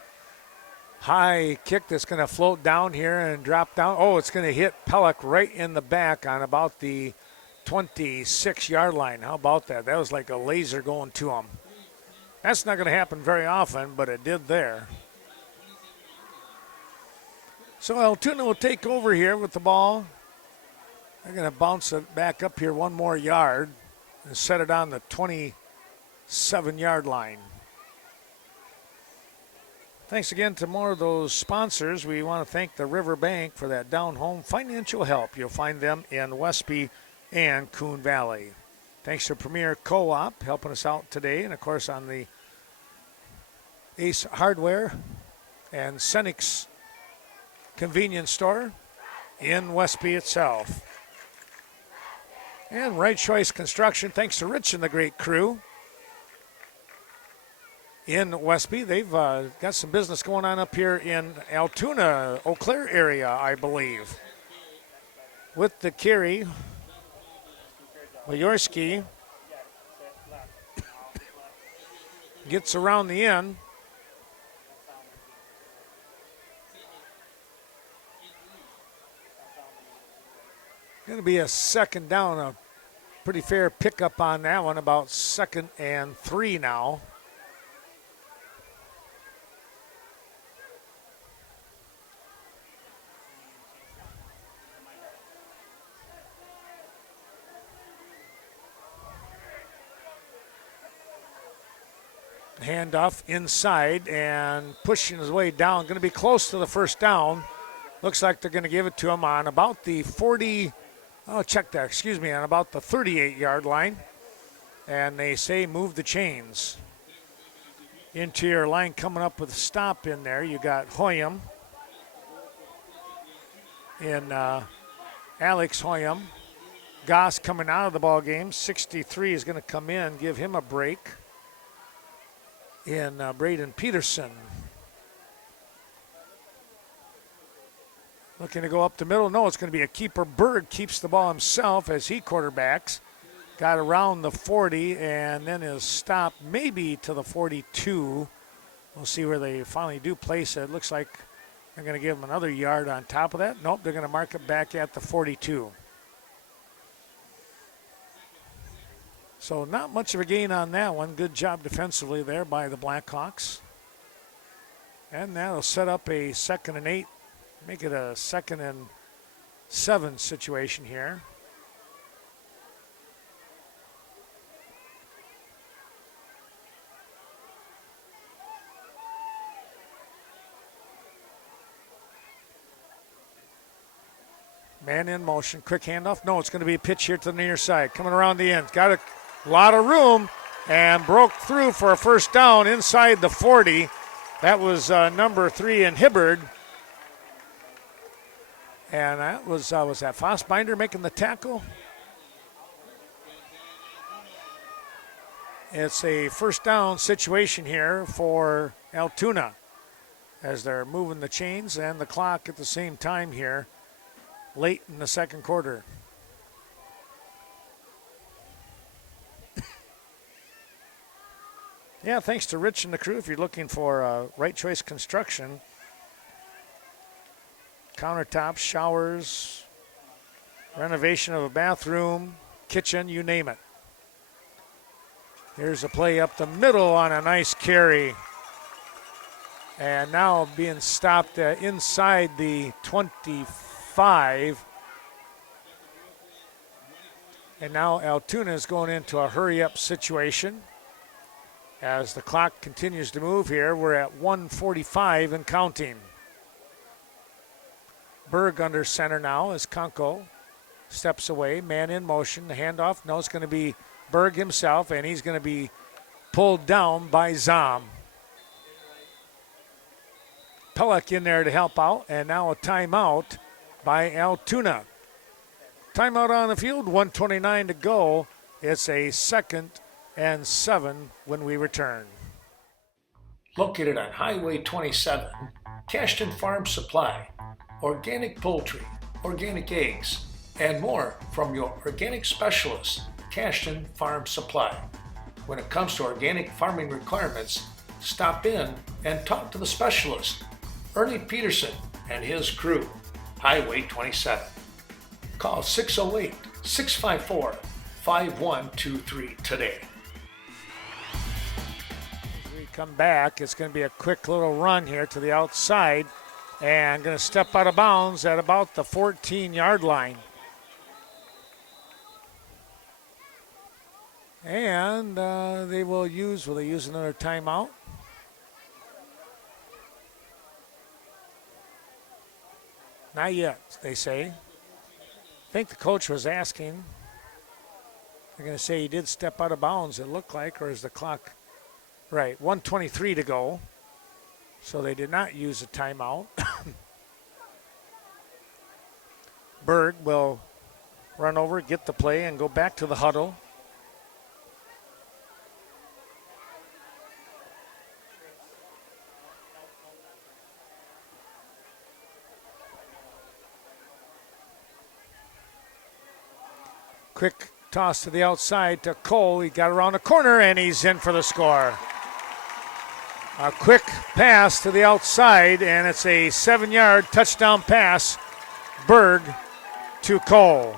High kick that's going to float down here and drop down. Oh, it's going to hit Pellick right in the back on about the 26-yard line. How about that? That was like a laser going to him. That's not going to happen very often, but it did there. So Altoona will take over here with the ball. They're going to bounce it back up here one more yard and set it on the 27-yard line. Thanks again to more of those sponsors. We want to thank the River Bank for that down-home financial help. You'll find them in Westby and Coon Valley. Thanks to Premier Co-op helping us out today, and of course on the Ace Hardware and Senix convenience store in Westby itself. And Right Choice Construction, thanks to Rich and the great crew in Westby. They've got some business going on up here in Altoona, Eau Claire area, I believe. With the carry, Mayorski gets around the end. Going to be a second down, a pretty fair pickup on that one, about 2nd and 3 now. Handoff inside and pushing his way down. Going to be close to the first down. Looks like they're going to give it to him on about the 40, on about the 38-yard line. And they say move the chains. Interior line coming up with a stop in there. You got Hoyam in Alex Hoyam. Goss coming out of the ball game. 63 is going to come in, give him a break. In Braden Peterson. Looking to go up the middle. No, it's going to be a keeper. Berg keeps the ball himself as he quarterbacks. Got around the 40 and then is stopped maybe to the 42. We'll see where they finally do place it. Looks like they're going to give him another yard on top of that. Nope, they're going to mark it back at the 42. So not much of a gain on that one. Good job defensively there by the Blackhawks. And that'll set up a 2nd and 8. Make it a 2nd and 7 situation here. Man in motion, quick handoff. No, it's going to be a pitch here to the near side. Coming around the end. Got a lot of room and broke through for a first down inside the 40. That was number 3 in Hibbard. And that was that Fossbinder making the tackle? It's a first down situation here for Altoona as they're moving the chains and the clock at the same time here late in the second quarter. Yeah, thanks to Rich and the crew. If you're looking for Right Choice Construction, countertops, showers, renovation of a bathroom, kitchen, you name it. Here's a play up the middle on a nice carry. And now being stopped inside the 25. And now Altoona is going into a hurry-up situation. As the clock continues to move here, we're at 1:45 and counting. Berg under center now as Kunko steps away, man in motion, the handoff. No, it's going to be Berg himself, and he's going to be pulled down by Zom. Pellick in there to help out, and now a timeout by Altoona. Timeout on the field, 1:29 to go. It's a 2nd and 7 when we return. Located on Highway 27, Cashton Farm Supply, organic poultry, organic eggs, and more from your organic specialist, Cashton Farm Supply. When it comes to organic farming requirements, stop in and talk to the specialist, Ernie Peterson and his crew, Highway 27. Call 608-654-5123 today. As we come back, it's going to be a quick little run here to the outside and going to step out of bounds at about the 14-yard line. And will they use another timeout? Not yet, they say. I think the coach was asking. They're going to say he did step out of bounds, it looked like, or is the clock right? 1:23 to go. So they did not use a timeout. Berg will run over, get the play, and go back to the huddle. Quick toss to the outside to Cole. He got around the corner, and he's in for the score. A quick pass to the outside, and it's a 7-yard touchdown pass. Berg to Cole.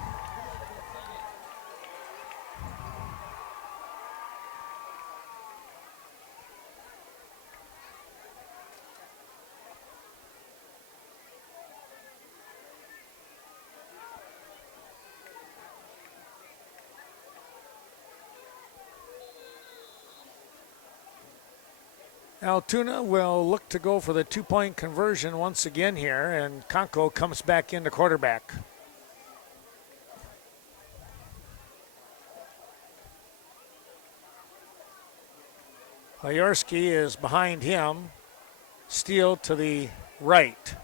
Altoona will look to go for the 2-point conversion once again here, and Conco comes back into quarterback. Jaworski is behind him. Steele to the right.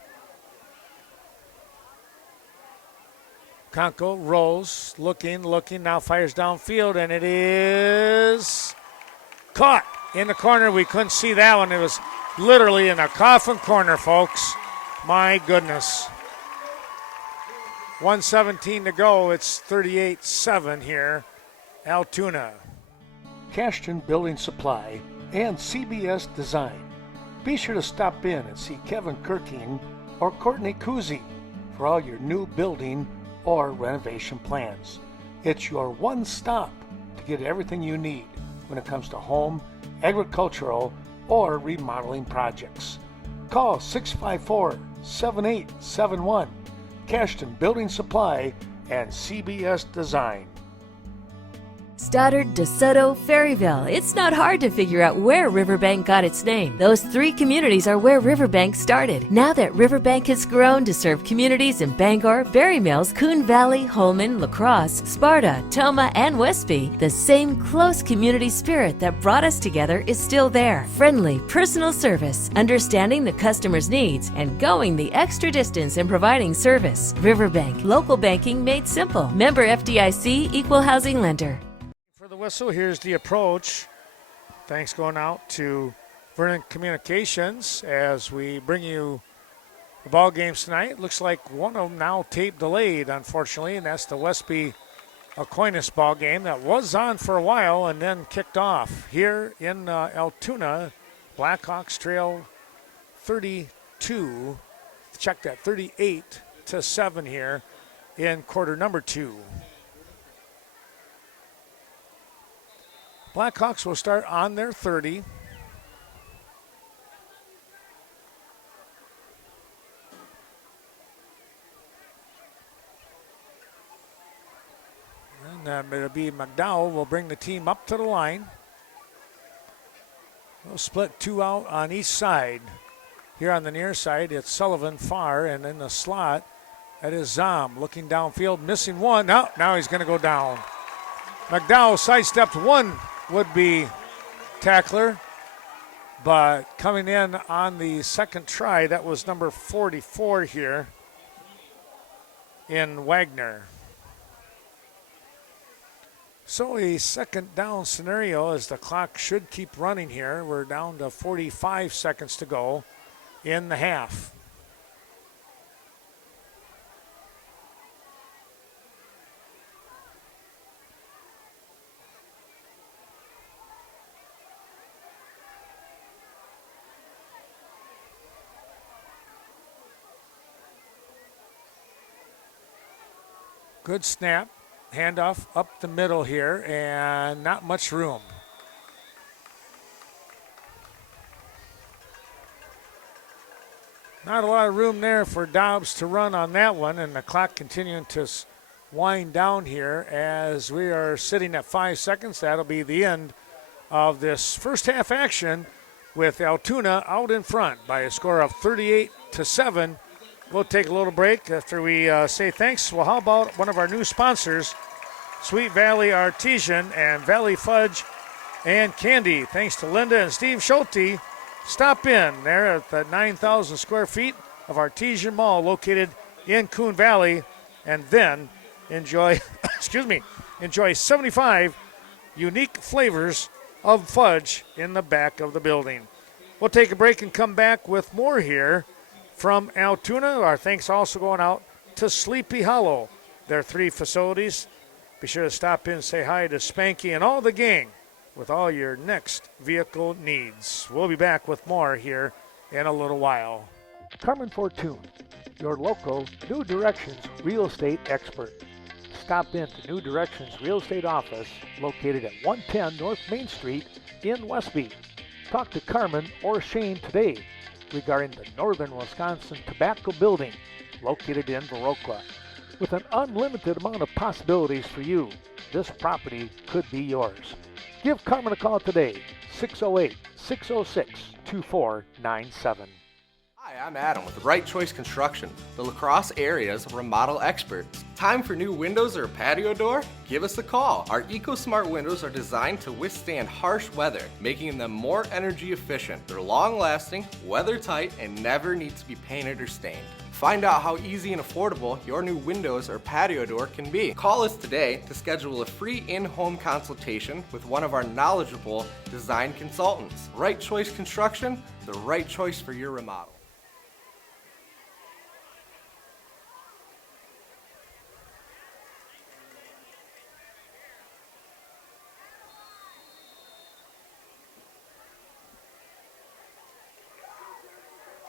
Conco rolls, looking, now fires downfield, and it is caught in the corner. We couldn't see that one. It was literally in a coffin corner, folks. My goodness. 1:17 to go. It's 38-7 here. Altoona. Cashton Building Supply and CBS Design. Be sure to stop in and see Kevin Kirking or Courtney Kuzi for all your new building or renovation plans. It's your one stop to get everything you need when it comes to home, agricultural, or remodeling projects. Call 654-7871, Cashton Building Supply and CBS Design. Stoddard, DeSoto, Ferryville. It's not hard to figure out where Riverbank got its name. Those three communities are where Riverbank started. Now that Riverbank has grown to serve communities in Bangor, Berry Mills, Coon Valley, Holman, La Crosse, Sparta, Toma, and Westby, the same close community spirit that brought us together is still there. Friendly, personal service, understanding the customer's needs, and going the extra distance in providing service. Riverbank, local banking made simple. Member FDIC, equal housing lender. The whistle, here's the approach. Thanks going out to Vernon Communications as we bring you the ball games tonight. Looks like one of them now tape delayed, unfortunately, and that's the Westby Aquinas ball game that was on for a while and then kicked off. Here in Altoona, Blackhawks trail 38-7 here in quarter number 2. Blackhawks will start on their 30. And it'll be McDowell will bring the team up to the line. We'll split 2 out on each side. Here on the near side, it's Sullivan far, and in the slot, that is Zom looking downfield, missing one. Now he's going to go down. McDowell sidestepped one would-be tackler, but coming in on the second try, that was number 44 here in Wagner. So a second down scenario as the clock should keep running here. We're down to 45 seconds to go in the half. Good snap. Handoff up the middle here, and not much room. Not a lot of room there for Dobbs to run on that one, and the clock continuing to wind down here as we are sitting at 5 seconds. That'll be the end of this first half action with Altoona out in front by a score of 38-7. We'll take a little break after we say thanks. Well, how about one of our new sponsors, Sweet Valley Artesian and Valley Fudge and Candy. Thanks to Linda and Steve Schulte. Stop in there at the 9,000 square feet of Artesian Mall located in Coon Valley, and then enjoy, enjoy 75 unique flavors of fudge in the back of the building. We'll take a break and come back with more here from Altoona. Our thanks also going out to Sleepy Hollow, their 3 facilities. Be sure to stop in and say hi to Spanky and all the gang with all your next vehicle needs. We'll be back with more here in a little while. Carmen Fortune, your local New Directions real estate expert. Stop in to New Directions Real Estate Office located at 110 North Main Street in Westby. Talk to Carmen or Shane today regarding the Northern Wisconsin Tobacco Building located in Viroqua. With an unlimited amount of possibilities for you, this property could be yours. Give Carmen a call today, 608-606-2497. Hi, I'm Adam with Right Choice Construction, the La Crosse area's remodel experts. Time for new windows or a patio door? Give us a call. Our EcoSmart windows are designed to withstand harsh weather, making them more energy efficient. They're long-lasting, weather-tight, and never need to be painted or stained. Find out how easy and affordable your new windows or patio door can be. Call us today to schedule a free in-home consultation with one of our knowledgeable design consultants. Right Choice Construction, the right choice for your remodel.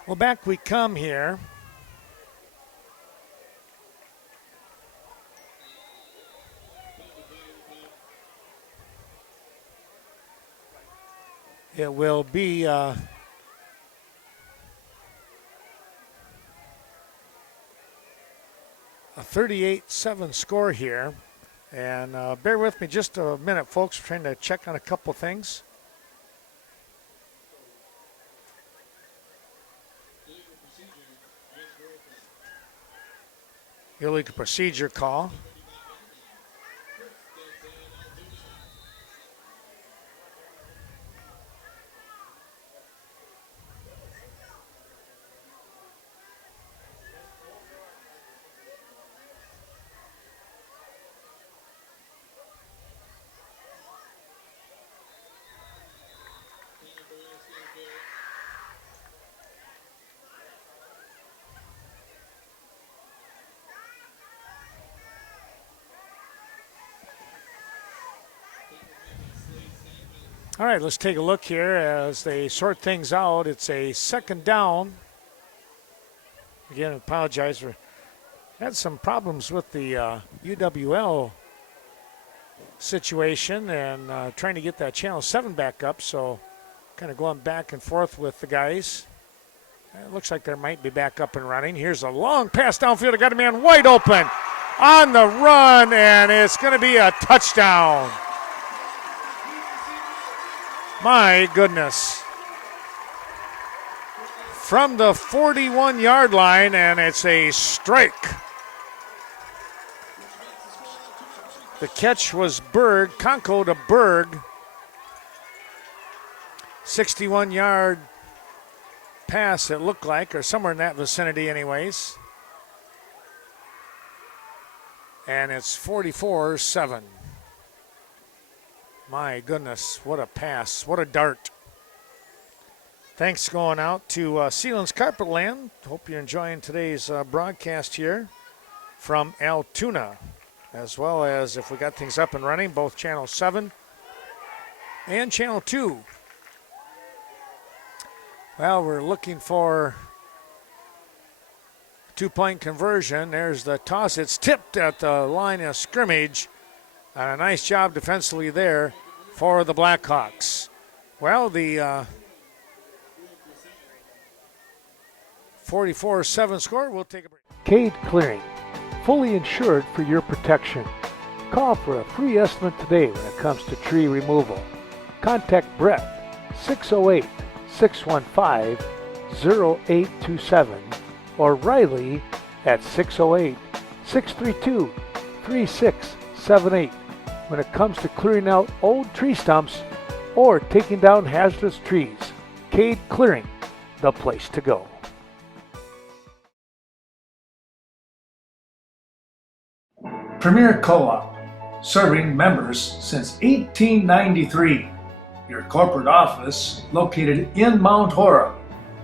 Well, back we come here. It will be a 38-7 score here. And bear with me just a minute, folks. We're trying to check on a couple things. Illegal procedure call. All right, let's take a look here as they sort things out. It's a second down. Again, I apologize for had some problems with the UWL situation and trying to get that Channel 7 back up, so kind of going back and forth with the guys. It looks like they might be back up and running. Here's a long pass downfield. I got a man wide open on the run, and it's going to be a touchdown. My goodness. From the 41-yard line, and it's a strike. The catch was Berg, Conco to Berg. 61-yard pass, it looked like, or somewhere in that vicinity anyways. And it's 44-7. My goodness, what a pass, what a dart. Thanks going out to Sealands Carpetland. Hope you're enjoying today's broadcast here from Altoona, as well as if we got things up and running, both Channel 7 and Channel 2. Well, we're looking for 2-point conversion. There's the toss. It's tipped at the line of scrimmage. A nice job defensively there for the Blackhawks. Well, the 44-7 score. We'll take a break. Cade Clearing, fully insured for your protection. Call for a free estimate today when it comes to tree removal. Contact Brett, 608-615-0827, or Riley at 608-632-3678 when it comes to clearing out old tree stumps or taking down hazardous trees. Cade Clearing, the place to go. Premier Co-op, serving members since 1893. Your corporate office located in Mount Horeb.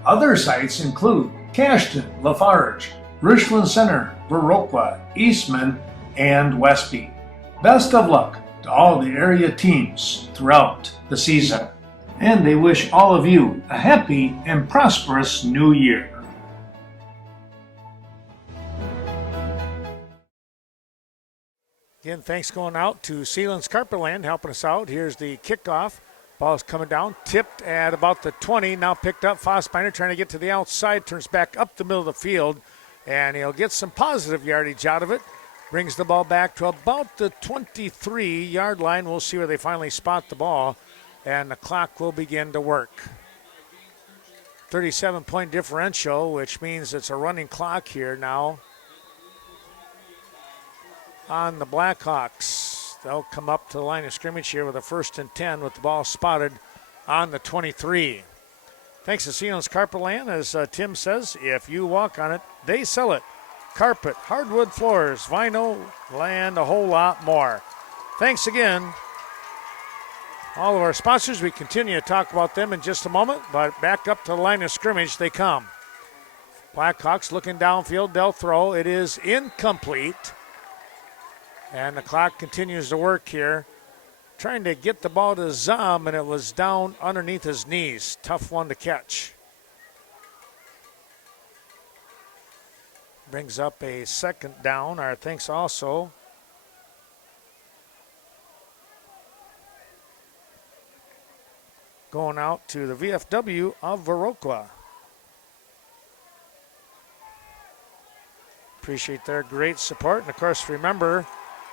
Other sites include Cashton, Lafarge, Richland Center, Viroqua, Eastman, and Westby. Best of luck to all the area teams throughout the season, and they wish all of you a happy and prosperous new year. Again, thanks going out to Sealands Carpetland helping us out. Here's the kickoff. Ball's coming down, tipped at about the 20, now picked up. Fossbeiner trying to get to the outside, turns back up the middle of the field, and he'll get some positive yardage out of it. Brings the ball back to about the 23-yard line. We'll see where they finally spot the ball, and the clock will begin to work. 37-point differential, which means it's a running clock here now on the Blackhawks. They'll come up to the line of scrimmage here with a 1st and 10 with the ball spotted on the 23. Thanks to Sealands Carpetland, as Tim says, if you walk on it, they sell it. Carpet, hardwood floors, vinyl, and a whole lot more. Thanks again. All of our sponsors, we continue to talk about them in just a moment, but back up to the line of scrimmage they come. Blackhawks looking downfield, they'll throw. It is incomplete. And the clock continues to work here. Trying to get the ball to Zom, and it was down underneath his knees. Tough one to catch. Brings up a 2nd down, or thinks also. Going out to the VFW of Viroqua. Appreciate their great support. And of course, remember,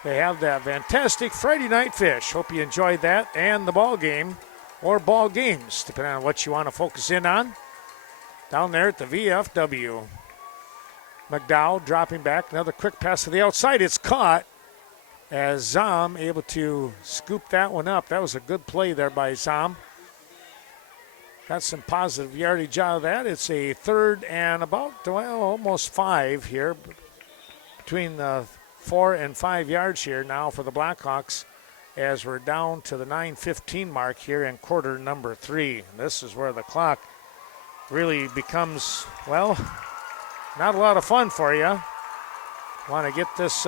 they have that fantastic Friday night fish. Hope you enjoyed that and the ball game or ball games, depending on what you want to focus in on. Down there at the VFW. McDowell dropping back. Another quick pass to the outside. It's caught as Zom able to scoop that one up. That was a good play there by Zom. Got some positive yardage out of that. It's a 3rd and about, almost 5 here. Between the 4 and 5 yards here now for the Blackhawks as we're down to the 9:15 mark here in quarter number 3. This is where the clock really becomes, well, not a lot of fun for you. Want to get this,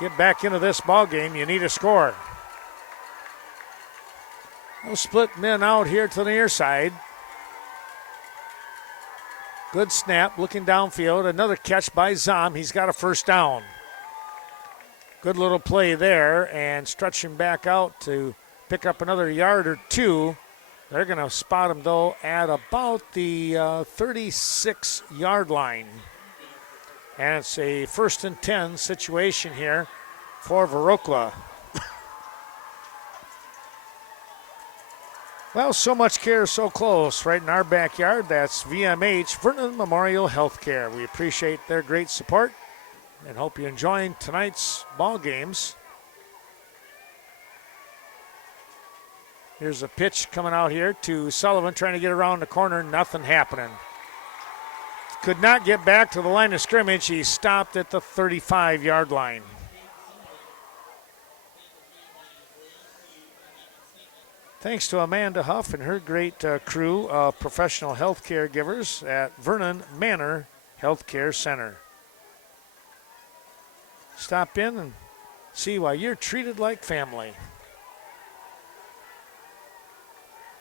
get back into this ball game, you need a score. We'll split men out here to the near side. Good snap, looking downfield. Another catch by Zom. He's got a 1st down. Good little play there, and stretching back out to pick up another yard or 2. They're going to spot him, though, at about the 36-yard line. And it's a 1st and 10 situation here for Viroqua. Well, so much care, so close, right in our backyard. That's VMH, Vernon Memorial Healthcare. We appreciate their great support and hope you're enjoying tonight's ball games. Here's a pitch coming out here to Sullivan, trying to get around the corner. Nothing happening. Could not get back to the line of scrimmage. He stopped at the 35-yard line. Thanks to Amanda Huff and her great crew of professional health care givers at Vernon Manor Healthcare Center. Stop in and see why you're treated like family.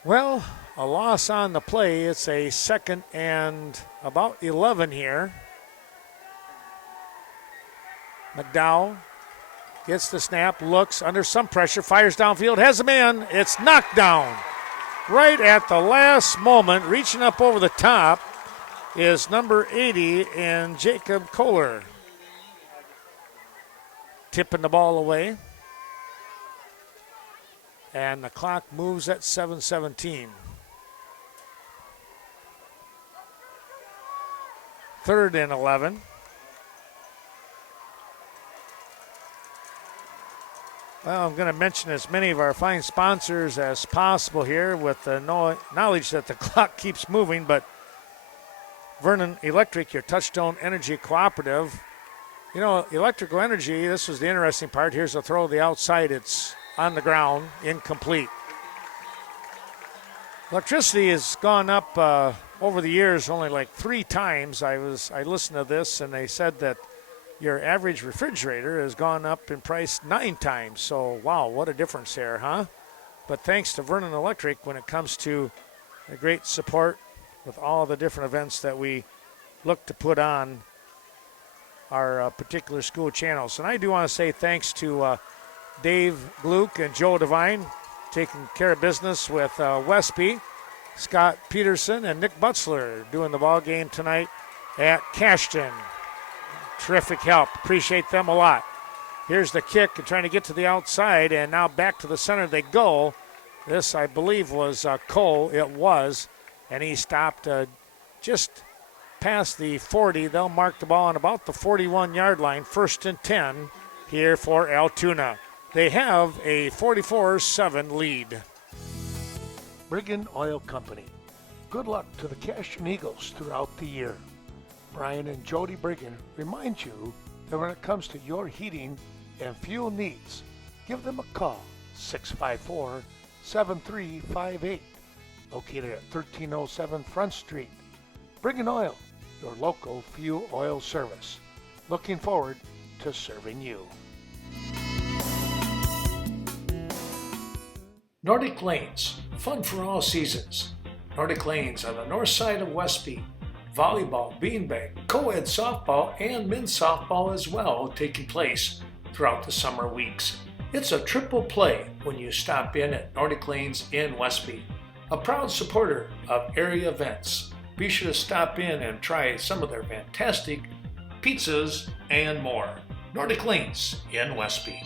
Well, a loss on the play. It's a 2nd and about 11 here. McDowell gets the snap, looks under some pressure, fires downfield, has a man. It's knocked down. Right at the last moment, reaching up over the top, is number 80 in Jacob Kohler. Tipping the ball away. And the clock moves at 7:17. Third and 11. Well, I'm going to mention as many of our fine sponsors as possible here with the knowledge that the clock keeps moving, but Vernon Electric, your Touchstone Energy Cooperative. You know, electrical energy, this was the interesting part. Here's a throw to the outside. It's on the ground, incomplete. Electricity has gone up over the years only like 3 times. I listened to this, and they said that your average refrigerator has gone up in price 9 times. So, wow, what a difference there, huh? But thanks to Vernon Electric when it comes to a great support with all the different events that we look to put on our particular school channels. And I do want to say thanks to Dave Gluck and Joe Devine taking care of business with Westby, Scott Peterson, and Nick Butzler doing the ball game tonight at Cashton. Terrific help. Appreciate them a lot. Here's the kick and trying to get to the outside, and now back to the center they go. This, I believe, was Cole. It was, and he stopped just past the 40. They'll mark the ball on about the 41-yard line, 1st and 10 here for Altoona. They have a 44-7 lead. Brigham Oil Company. Good luck to the Cashton Eagles throughout the year. Brian and Jody Brigham remind you that when it comes to your heating and fuel needs, give them a call, 654-7358, located at 1307 Front Street. Brigham Oil, your local fuel oil service. Looking forward to serving you. Nordic Lanes, fun for all seasons. Nordic Lanes on the north side of Westby. Volleyball, beanbag, co-ed softball, and men's softball as well taking place throughout the summer weeks. It's a triple play when you stop in at Nordic Lanes in Westby, a proud supporter of area events. Be sure to stop in and try some of their fantastic pizzas and more. Nordic Lanes in Westby.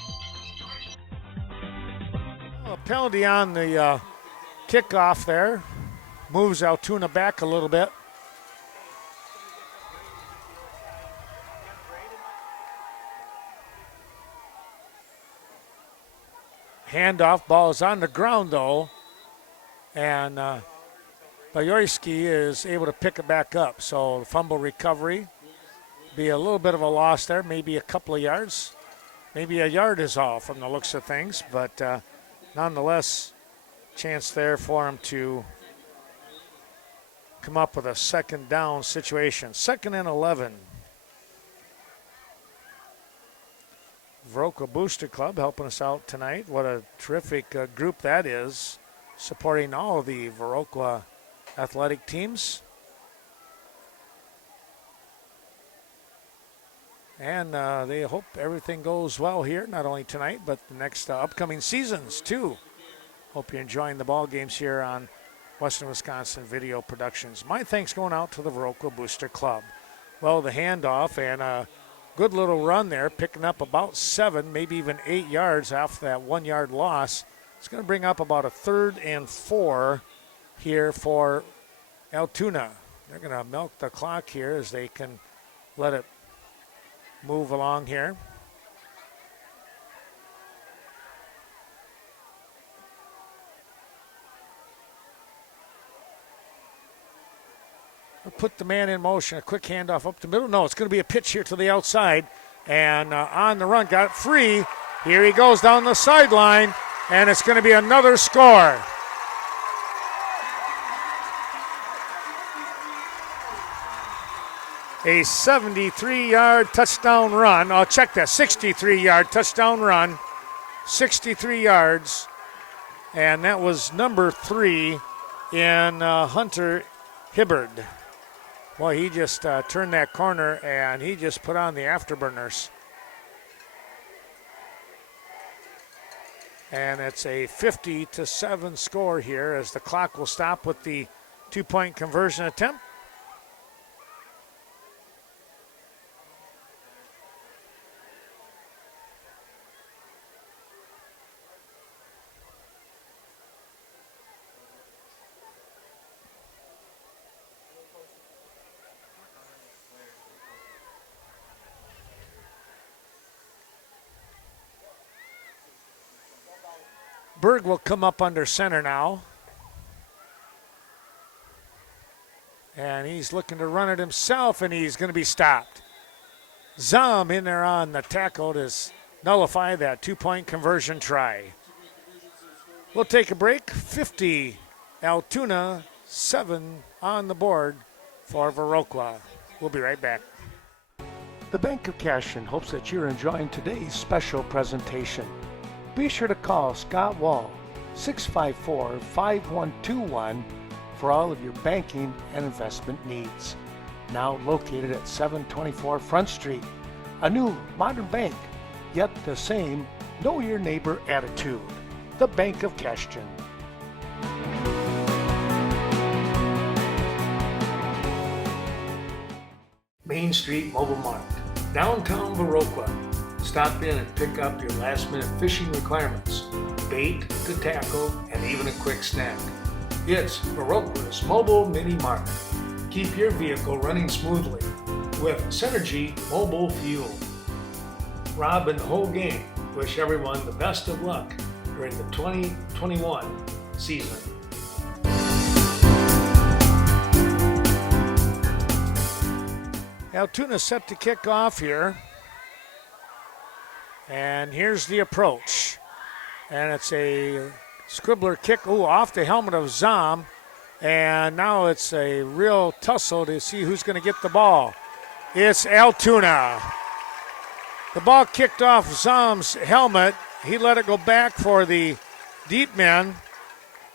A penalty on the kickoff there. Moves Altoona back a little bit. Handoff, ball is on the ground though, and Bayorski is able to pick it back up. So fumble recovery, be a little bit of a loss there, maybe a couple of yards, maybe a yard is all from the looks of things, but nonetheless, chance there for him to come up with a second down situation. 2nd and 11. Viroqua Booster Club helping us out tonight. What a terrific group that is, supporting all of the Viroqua athletic teams. And they hope everything goes well here, not only tonight, but the next upcoming seasons too. Hope you're enjoying the ball games here on Western Wisconsin Video Productions. My thanks going out to the Viroqua Booster Club. Well, the handoff and a good little run there, picking up about 7, maybe even 8 yards after that 1-yard loss. It's going to bring up about a 3rd and 4 here for Altoona. They're going to milk the clock here as they can let it move along here. Put the man in motion, a quick handoff up the middle. No, it's going to be a pitch here to the outside. And on the run, got it free. Here he goes down the sideline, and it's going to be another score. A 73-yard touchdown run. I'll check that, 63-yard touchdown run. 63 yards. And that was number 3 in Hunter Hibbard. Well, he just turned that corner, and he just put on the afterburners. And it's a 50-7 score here as the clock will stop with the 2-point conversion attempt. Berg will come up under center now. And he's looking to run it himself, and he's going to be stopped. Zom in there on the tackle to nullify that 2-point conversion try. We'll take a break. 50 Altoona, 7 on the board for Viroqua. We'll be right back. The Bank of Cashion hopes that you're enjoying today's special presentation. Be sure to call Scott Wall, 654-5121, for all of your banking and investment needs. Now located at 724 Front Street, a new modern bank, yet the same know your neighbor attitude. The Bank of Cashion. Main Street Mobile Mart, downtown Viroqua. Stop in and pick up your last-minute fishing requirements, bait to tackle, and even a quick snack. It's Viroqua's Mobile Mini Mart. Keep your vehicle running smoothly with Synergy Mobile Fuel. Rob and the whole gang wish everyone the best of luck during the 2021 season. Altoona set to kick off here. And here's the approach. And it's a scribbler kick, off the helmet of Zom. And now it's a real tussle to see who's going to get the ball. It's Altoona. The ball kicked off Zom's helmet. He let it go back for the deep men.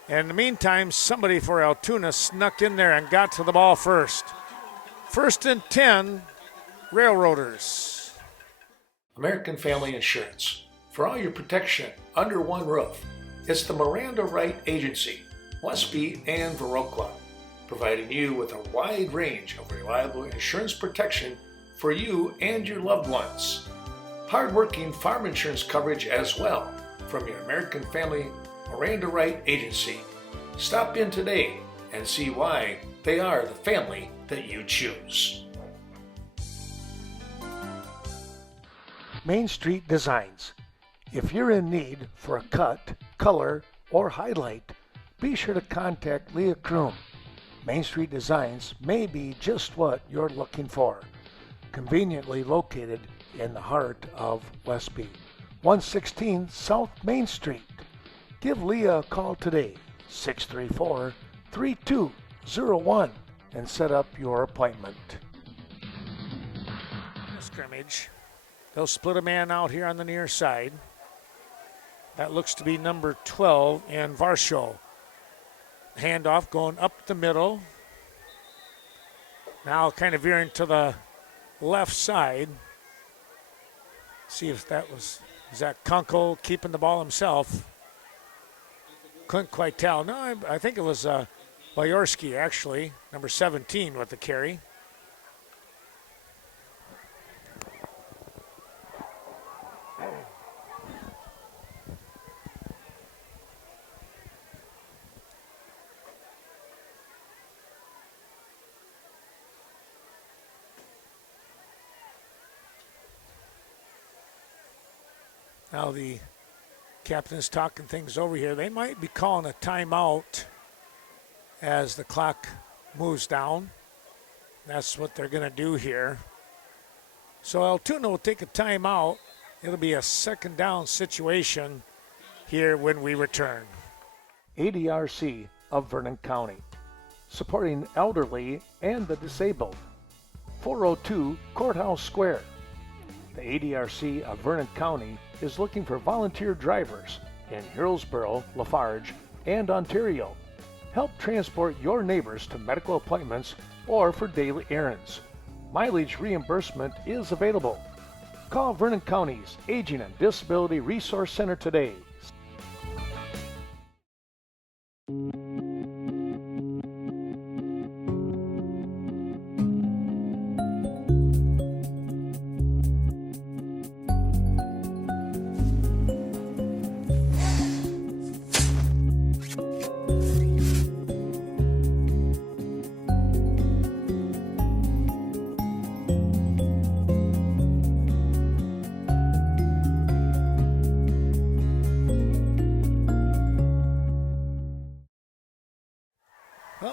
And in the meantime, somebody for Altoona snuck in there and got to the ball first. 1st and 10, Railroaders. American Family Insurance. For all your protection under one roof, it's the Miranda Wright Agency, Westby and Viroqua, providing you with a wide range of reliable insurance protection for you and your loved ones. Hard-working farm insurance coverage as well from your American Family Miranda Wright Agency. Stop in today and see why they are the family that you choose. Main Street Designs. If you're in need for a cut, color, or highlight, be sure to contact Leah Kroom. Main Street Designs may be just what you're looking for. Conveniently located in the heart of Westby, 116 South Main Street. Give Leah a call today, 634-3201, and set up your appointment. Scrimmage. They'll split a man out here on the near side. That looks to be number 12 in Varsho. Handoff going up the middle. Now kind of veering to the left side. See if that was, is that Kunkel keeping the ball himself? Couldn't quite tell. No, I think it was Bayorski actually, number 17 with the carry. Now the captain is talking things over here. They might be calling a timeout as the clock moves down. That's what they're going to do here. So Altoona will take a timeout. It'll be a second down situation here when we return. ADRC of Vernon County, supporting elderly and the disabled. 402 Courthouse Square. The ADRC of Vernon County is looking for volunteer drivers in Hillsborough, Lafarge, and Ontario. Help transport your neighbors to medical appointments or for daily errands. Mileage reimbursement is available. Call Vernon County's Aging and Disability Resource Center today. Well,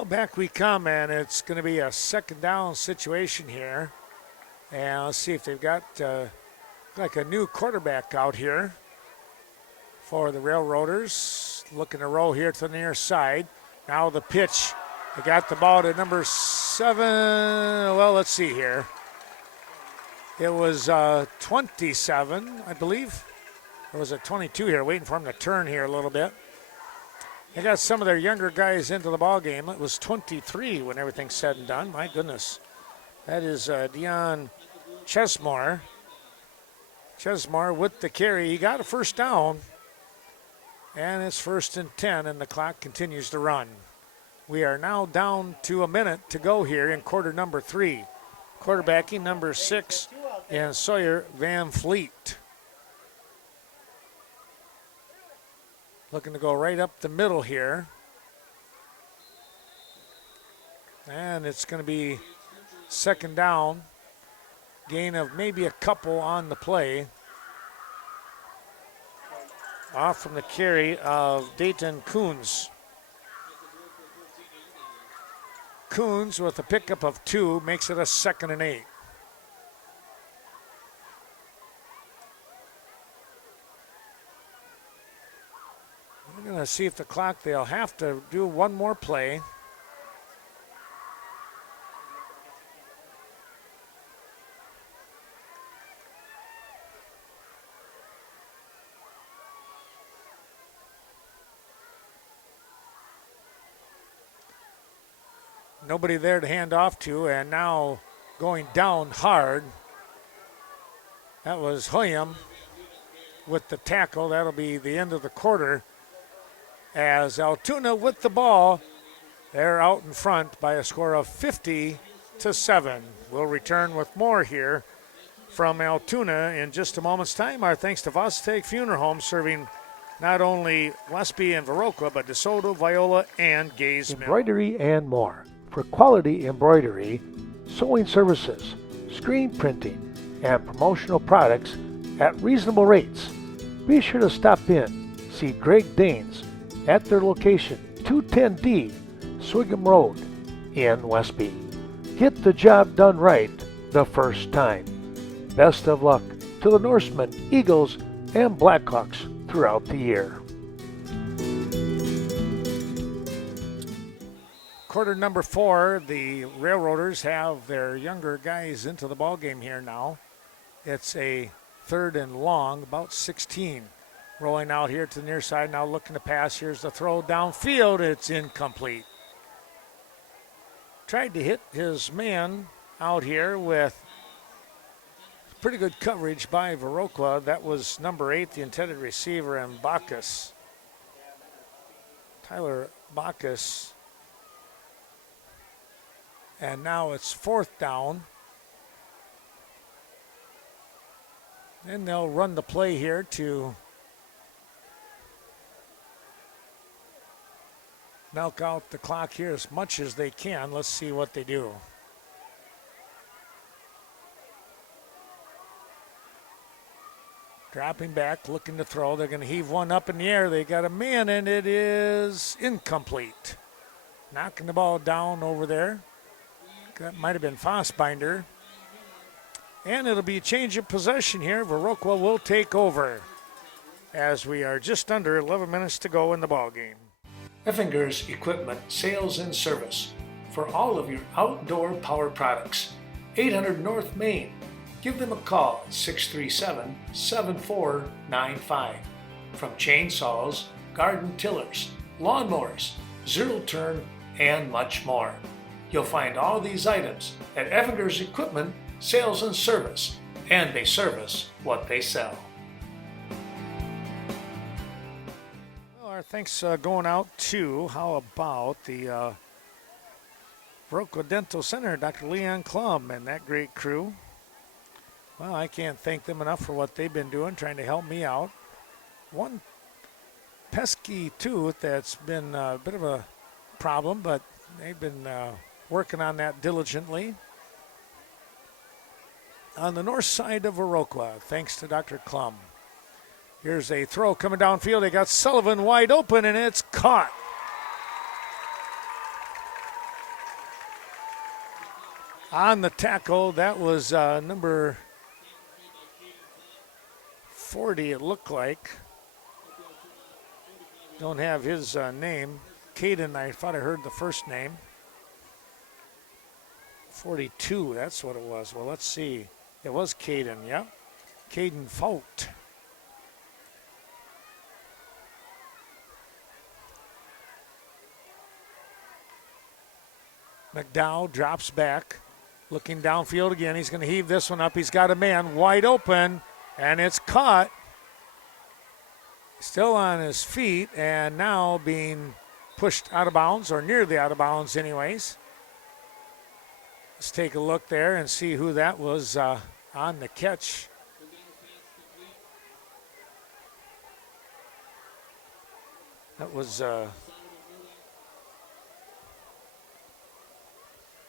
back we come, and it's going to be a second down situation here. And let's see if they've got like a new quarterback out here for the Railroaders. Looking to roll here to the near side. Now the pitch. They got the ball to number 7. Well, let's see here. It was 27, I believe. Or was it 22 here? Waiting for him to turn here a little bit. They got some of their younger guys into the ball game. It was 23 when everything's said and done. My goodness. That is Dion Chesmore. Chesmore with the carry. He got a first down. And it's 1st and 10, and the clock continues to run. We are now down to a minute to go here in quarter number 3. Quarterbacking number 6 and Sawyer Van Fleet. Looking to go right up the middle here. And it's going to be second down. Gain of maybe a couple on the play. Off from the carry of Dayton Coons. Coons with a pickup of 2 makes it a 2nd and 8. We're going to see if the clock, they'll have to do one more play. Nobody there to hand off to, and now going down hard. That was Huyam with the tackle. That'll be the end of the quarter. As Altoona with the ball, they're out in front by a score of 50-7. We'll return with more here from Altoona in just a moment's time. Our thanks to Varsity Funeral Home, serving not only Westby and Viroqua, but DeSoto, Viola, and Gays Mill. Embroidery and more. For quality embroidery, sewing services, screen printing, and promotional products at reasonable rates. Be sure to stop in, see Greg Danes at their location, 210D Swigum Road in Westby. Get the job done right the first time. Best of luck to the Norsemen, Eagles, and Blackhawks throughout the year. Quarter number 4, the Railroaders have their younger guys into the ball game here now. It's a 3rd and long, about 16. Rolling out here to the near side, now looking to pass. Here's the throw downfield. It's incomplete. Tried to hit his man out here with pretty good coverage by Viroqua. That was number 8, the intended receiver, and Bacchus. Tyler Bacchus. And now it's 4th down. And they'll run the play here to milk out the clock here as much as they can. Let's see what they do. Dropping back, looking to throw. They're going to heave one up in the air. They got a man, and it is incomplete. Knocking the ball down over there. That might have been Fossbinder. And it'll be a change of possession here. Viroqua will take over as we are just under 11 minutes to go in the ball game. Effinger's Equipment Sales and Service for all of your outdoor power products. 800 North Main. Give them a call at 637-7495. From chainsaws, garden tillers, lawnmowers, zero-turn, and much more. You'll find all these items at Effinger's Equipment Sales and Service, and they service what they sell. thanks going out to, how about the Viroqua Dental Center, Dr. Leon Klum and that great crew. Well, I can't thank them enough for what they've been doing, trying to help me out. One pesky tooth that's been a bit of a problem, but they've been working on that diligently. On the north side of Viroqua, thanks to Dr. Klum. Here's a throw coming downfield. They got Sullivan wide open, and it's caught. On the tackle, that was number 40, it looked like. Don't have his name. Caden, I thought I heard the first name. 42, that's what it was. Well, let's see. It was Caden, yep. Caden Faut. McDowell drops back, looking downfield again. He's going to heave this one up. He's got a man wide open, and it's caught. Still on his feet, and now being pushed out of bounds, or near the out of bounds anyways. Let's take a look there and see who that was on the catch. That was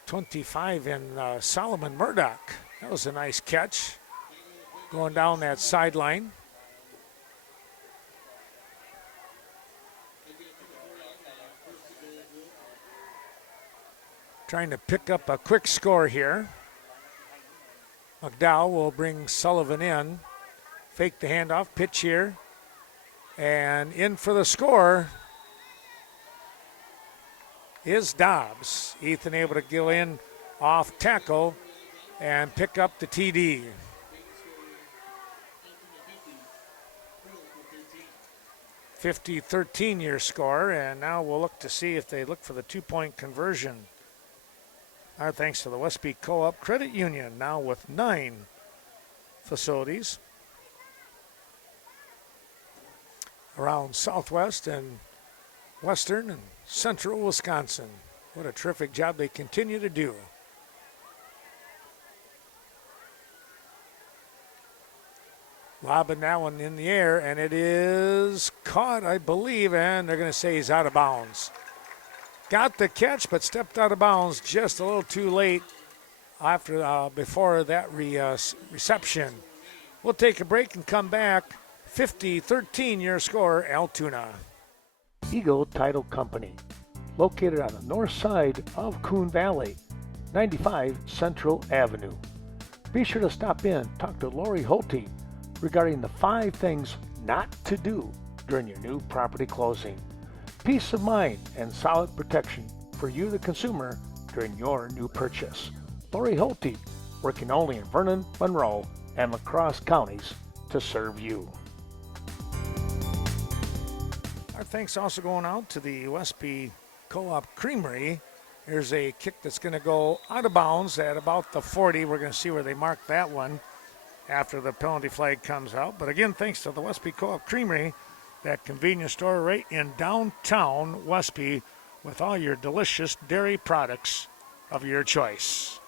25 in Solomon Murdoch. That was a nice catch going down that sideline. Trying to pick up a quick score here. McDowell will bring Sullivan in. Fake the handoff, pitch here. And in for the score is Dobbs. Ethan able to go in off tackle and pick up the TD. (50-13) your score, and now we'll look to see if they look for the 2-point conversion. Our thanks to the Westby Co-op Credit Union, now with 9 facilities around southwest and western and central Wisconsin. What a terrific job they continue to do. Lobbing that one in the air, and it is caught, I believe, and they're going to say he's out of bounds. Got the catch, but stepped out of bounds just a little too late before that reception. We'll take a break and come back. 50-13 your score, Altoona. Eagle Title Company, located on the north side of Coon Valley, 95 Central Avenue. Be sure to stop in, talk to Lori Holte regarding the 5 things not to do during your new property closing. Peace of mind and solid protection for you, the consumer, during your new purchase. Lori Holte, working only in Vernon, Monroe, and La Crosse counties to serve you. Our thanks also going out to the Westby Co-op Creamery. Here's a kick that's going to go out of bounds at about the 40. We're going to see where they mark that one after the penalty flag comes out. But again, thanks to the Westby Co-op Creamery, that convenience store right in downtown Westby with all your delicious dairy products of your choice.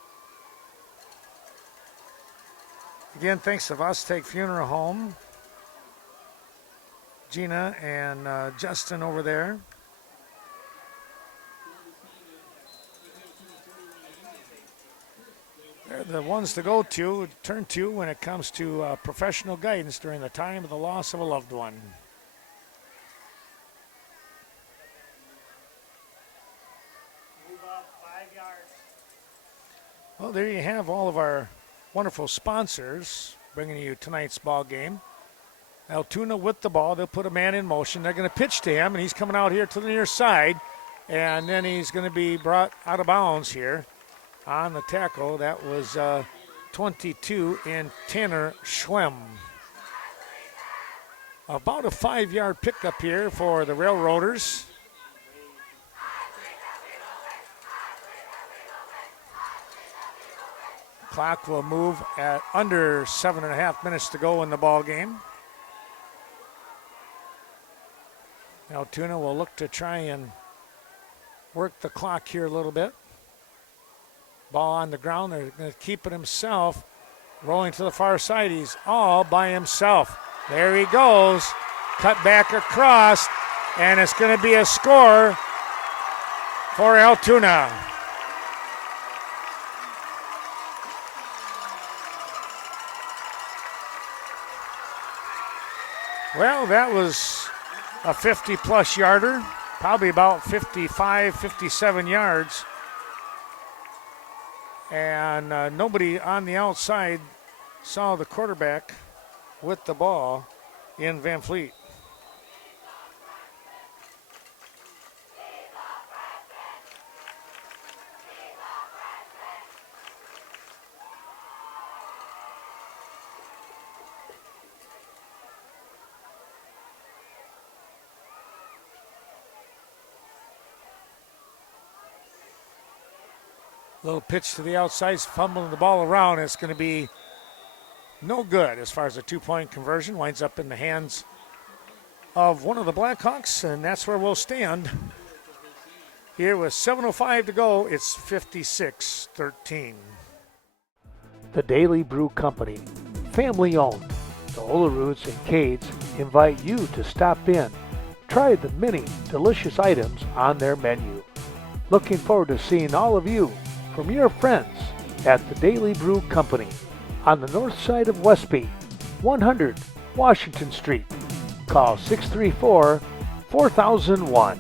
Again, thanks to Vostek Funeral Home, Gina and Justin over there. They're the ones to go to, turn to when it comes to professional guidance during the time of the loss of a loved one. Well, there you have all of our wonderful sponsors bringing you tonight's ball game. Altoona with the ball. They'll put a man in motion. They're going to pitch to him, and he's coming out here to the near side. And then he's going to be brought out of bounds here on the tackle. That was 22 in Tanner Schwem. About a 5-yard pickup here for the Railroaders. Clock will move at under 7.5 minutes to go in the ball game. Altoona will look to try and work the clock here a little bit. Ball on the ground. They're going to keep it himself. Rolling to the far side. He's all by himself. There he goes. Cut back across. And it's going to be a score for Altoona. Well, that was a 50-plus yarder, probably about 55, 57 yards. And nobody on the outside saw the quarterback with the ball in Van Fleet. Little pitch to the outside, fumbling the ball around. It's going to be no good as far as a two-point conversion. Winds up in the hands of one of the Blackhawks, and that's where we'll stand. Here with 7:05 to go, it's 56-13. The Daily Brew Company, family owned. The Oleroods and Cades invite you to stop in. Try the many delicious items on their menu. Looking forward to seeing all of you from your friends at the Daily Brew Company on the north side of Westby, 100 Washington Street. Call 634-4001.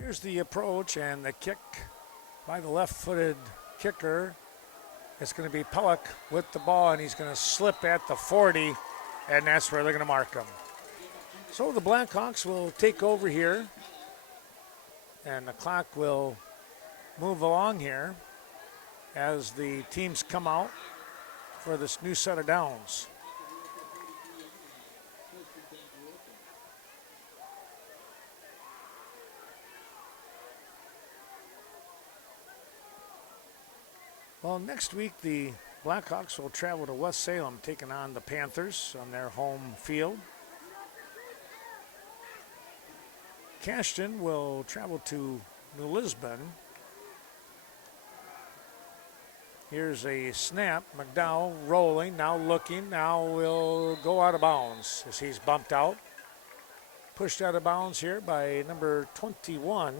Here's the approach and the kick by the left-footed kicker. It's going to be Pellick with the ball, and he's going to slip at the 40, and that's where they're going to mark him. So the Blackhawks will take over here, and the clock will move along here as the teams come out for this new set of downs. Well, next week the Blackhawks will travel to West Salem, taking on the Panthers on their home field. Cashton will travel to New Lisbon. Here's a snap. McDowell rolling, now looking, now will go out of bounds as he's bumped out. Pushed out of bounds here by number 21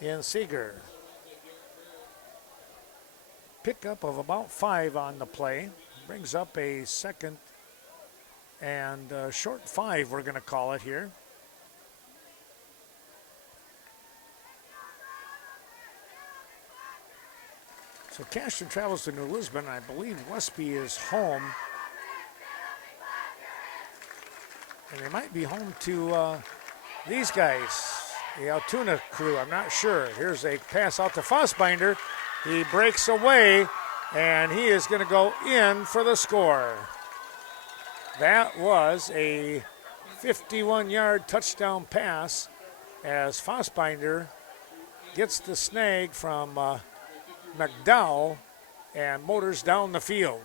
in Seeger. Pickup of about 5 on the play. Brings up a second and short 5, we're going to call it here. So Cashton travels to New Lisbon. I believe Westby is home. And they might be home to these guys, the Altoona crew. I'm not sure. Here's a pass out to Fossbinder. He breaks away, and he is going to go in for the score. That was a 51-yard touchdown pass as Fossbinder gets the snag from McDowell and motors down the field.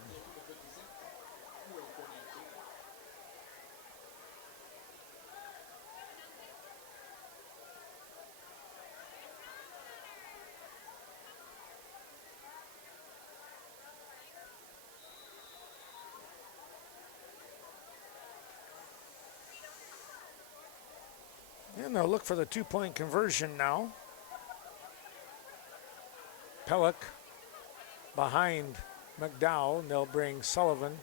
And they'll look for the two-point conversion now. Pellick behind McDowell, and they'll bring Sullivan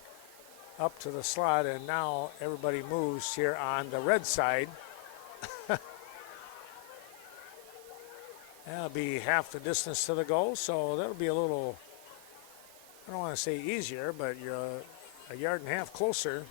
up to the slot, and now everybody moves here on the red side. That'll be half the distance to the goal, so that'll be a little, I don't want to say easier, but you're a yard and a half closer.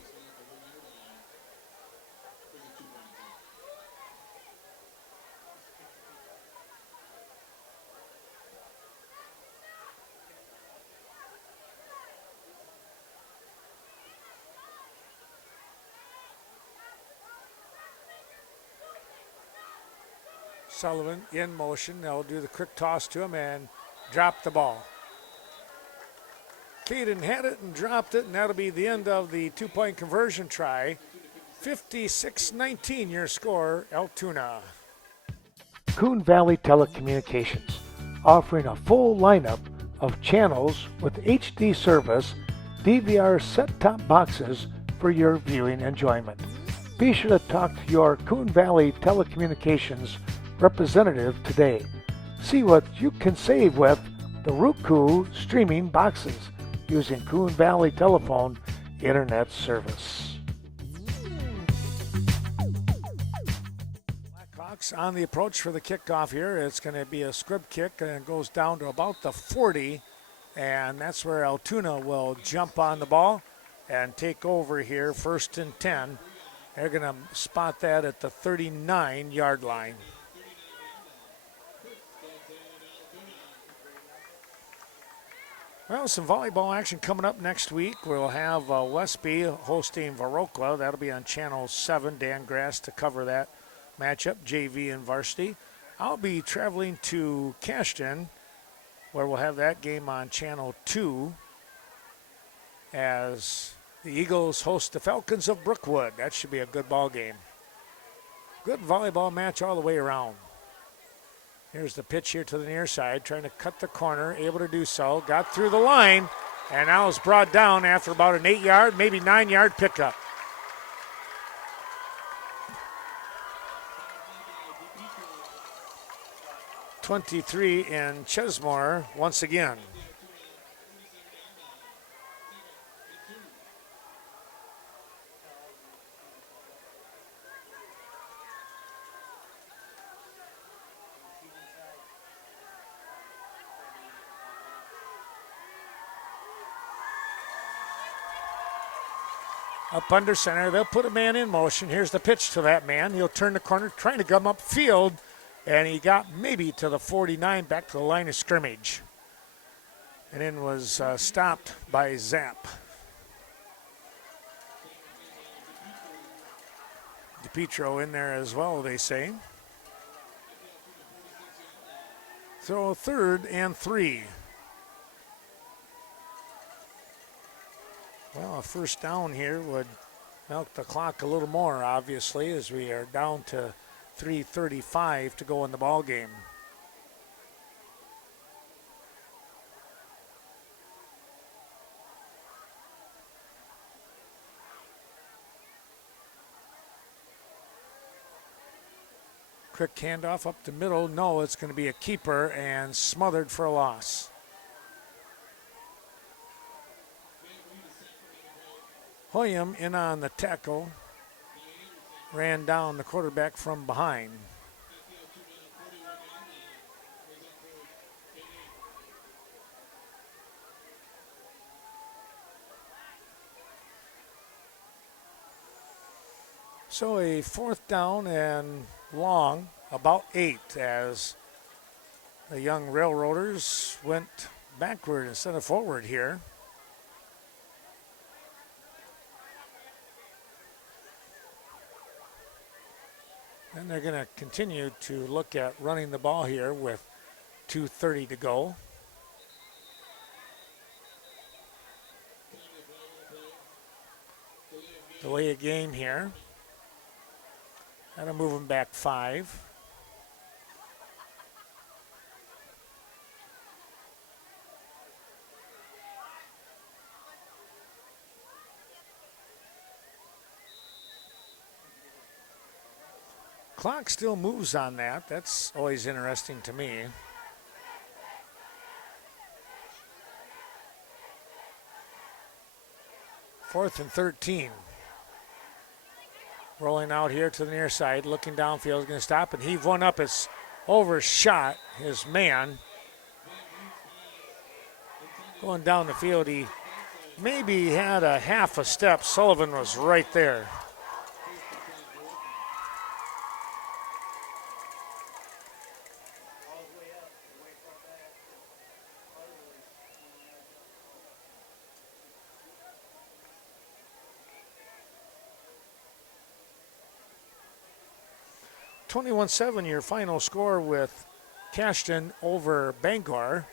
Sullivan in motion. They'll do the quick toss to him and drop the ball. Caden had it and dropped it, and that'll be the end of the two-point conversion try. 56-19 your score, Altoona. Coon Valley Telecommunications, offering a full lineup of channels with HD service, DVR set-top boxes for your viewing enjoyment. Be sure to talk to your Coon Valley Telecommunications representative today. See what you can save with the Roku streaming boxes using Coon Valley Telephone Internet Service. Blackhawks on the approach for the kickoff here. It's going to be a scrub kick, and it goes down to about the 40, and that's where Altoona will jump on the ball and take over here, 1st and 10. They're going to spot that at the 39-yard line. Well, some volleyball action coming up next week. We'll have Westby hosting Viroqua. That'll be on Channel 7. Dan Grass to cover that matchup, JV and Varsity. I'll be traveling to Cashton, where we'll have that game on Channel 2 as the Eagles host the Falcons of Brookwood. That should be a good ball game. Good volleyball match all the way around. Here's the pitch here to the near side, trying to cut the corner, able to do so. Got through the line, and now is brought down after about an 8-yard, maybe 9-yard pickup. .23 in Chesmore once again. Up under center, they'll put a man in motion. Here's the pitch to that man. He'll turn the corner, trying to come up field, and he got maybe to the 49, back to the line of scrimmage. And then was stopped by Zapp. DePietro in there as well, they say. So 3rd and 3. Well, a first down here would milk the clock a little more, obviously, as we are down to 3:35 to go in the ball game. Quick handoff up the middle. No, it's going to be a keeper and smothered for a loss. Hoyam in on the tackle, ran down the quarterback from behind. So a 4th down and long, about 8, as the young Railroaders went backward instead of forward here. And they're going to continue to look at running the ball here with 2:30 to go. Delay a game here. That'll move them back 5. Clock still moves on that. That's always interesting to me. Fourth and 13. Rolling out here to the near side, looking downfield, is going to stop and heave one up. It's overshot his man. Going down the field, he maybe had a half a step. Sullivan was right there. .21-7 your final score with Cashton over Bangor.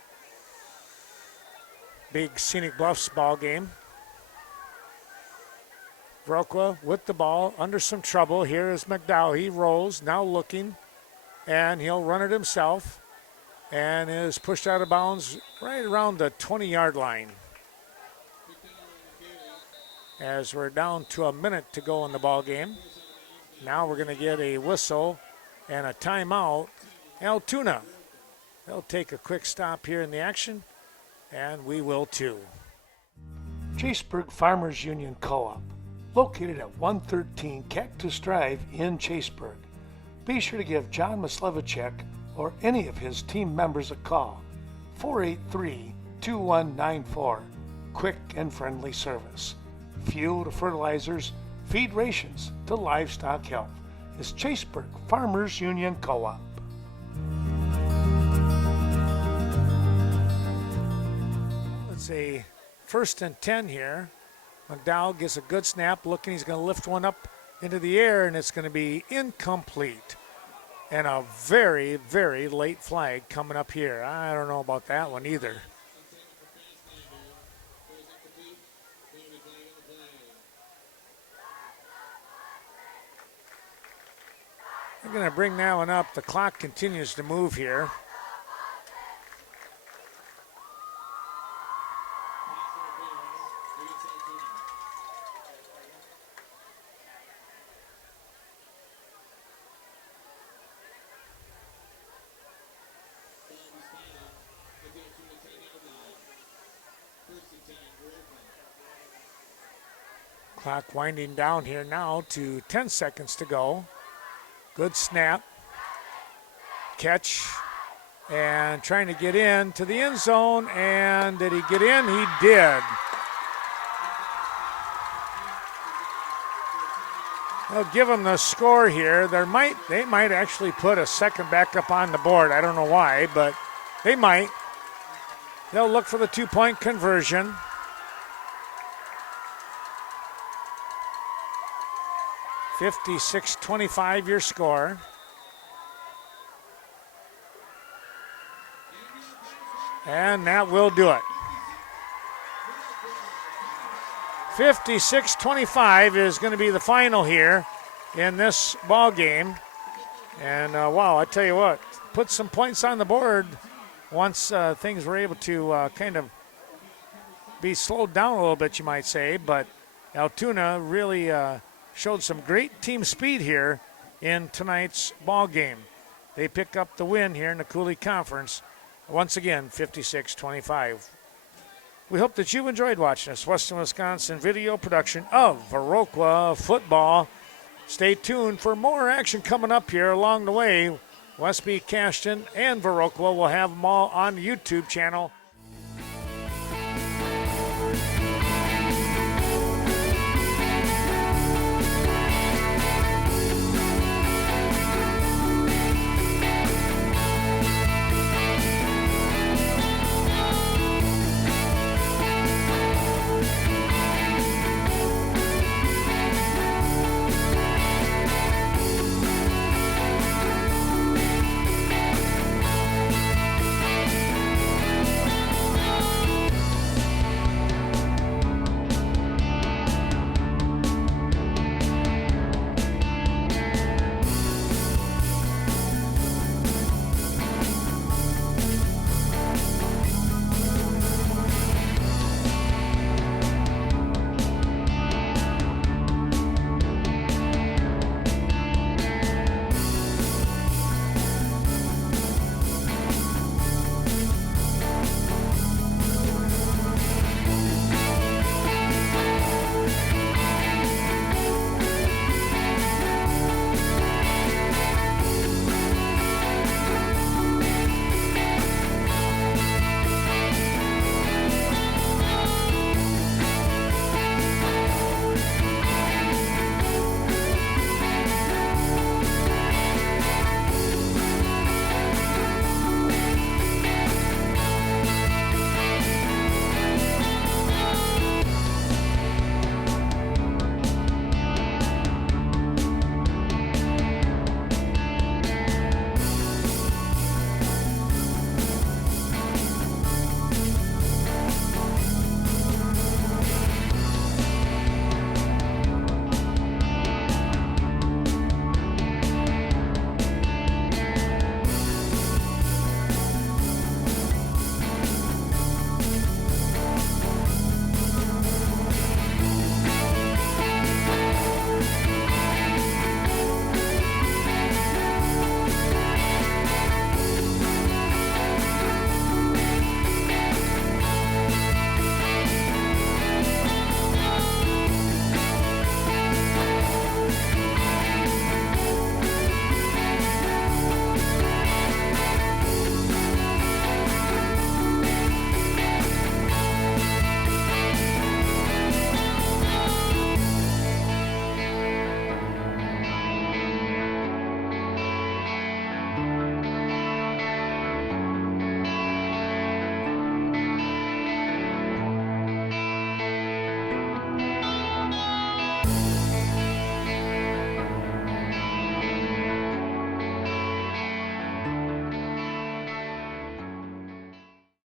big Scenic Bluffs ball game. Viroqua with the ball, under some trouble. Here is McDowell. He rolls, now looking, and he'll run it himself, and is pushed out of bounds right around the 20-yard line. As we're down to a minute to go in the ball game. Now we're going to get a whistle and a timeout. Altoona, they'll take a quick stop here in the action, and we will too. Chaseburg Farmers Union Co-op, located at 113 Cactus Drive in Chaseburg. Be sure to give John Maslevicek or any of his team members a call. 483-2194. Quick and friendly service. Fuel to fertilizers, feed rations to livestock health. Is Chaseburg Farmers Union Co-op. It's a 1st and 10 here. McDowell gets a good snap, looking, he's going to lift one up into the air, and it's going to be incomplete. And a very, very late flag coming up here. I don't know about that one either. We're going to bring that one up. The clock continues to move here. Clock winding down here now to 10 seconds to go. Good snap, catch, and trying to get in to the end zone. And did he get in? He did. They'll give him the score here. They might actually put a second back up on the board. I don't know why, but they might. They'll look for the 2-point conversion. (56-25) your score. And that will do it. 56-25 is going to be the final here in this ball game. And wow, I tell you what, put some points on the board once things were able to kind of be slowed down a little bit, you might say. But Altoona really showed some great team speed here in tonight's ball game. They pick up the win here in the Coulee Conference. Once again, 56-25. We hope that you enjoyed watching this Western Wisconsin video production of Viroqua football. Stay tuned for more action coming up here along the way. Westby, Cashton, and Viroqua will have them all on the YouTube channel.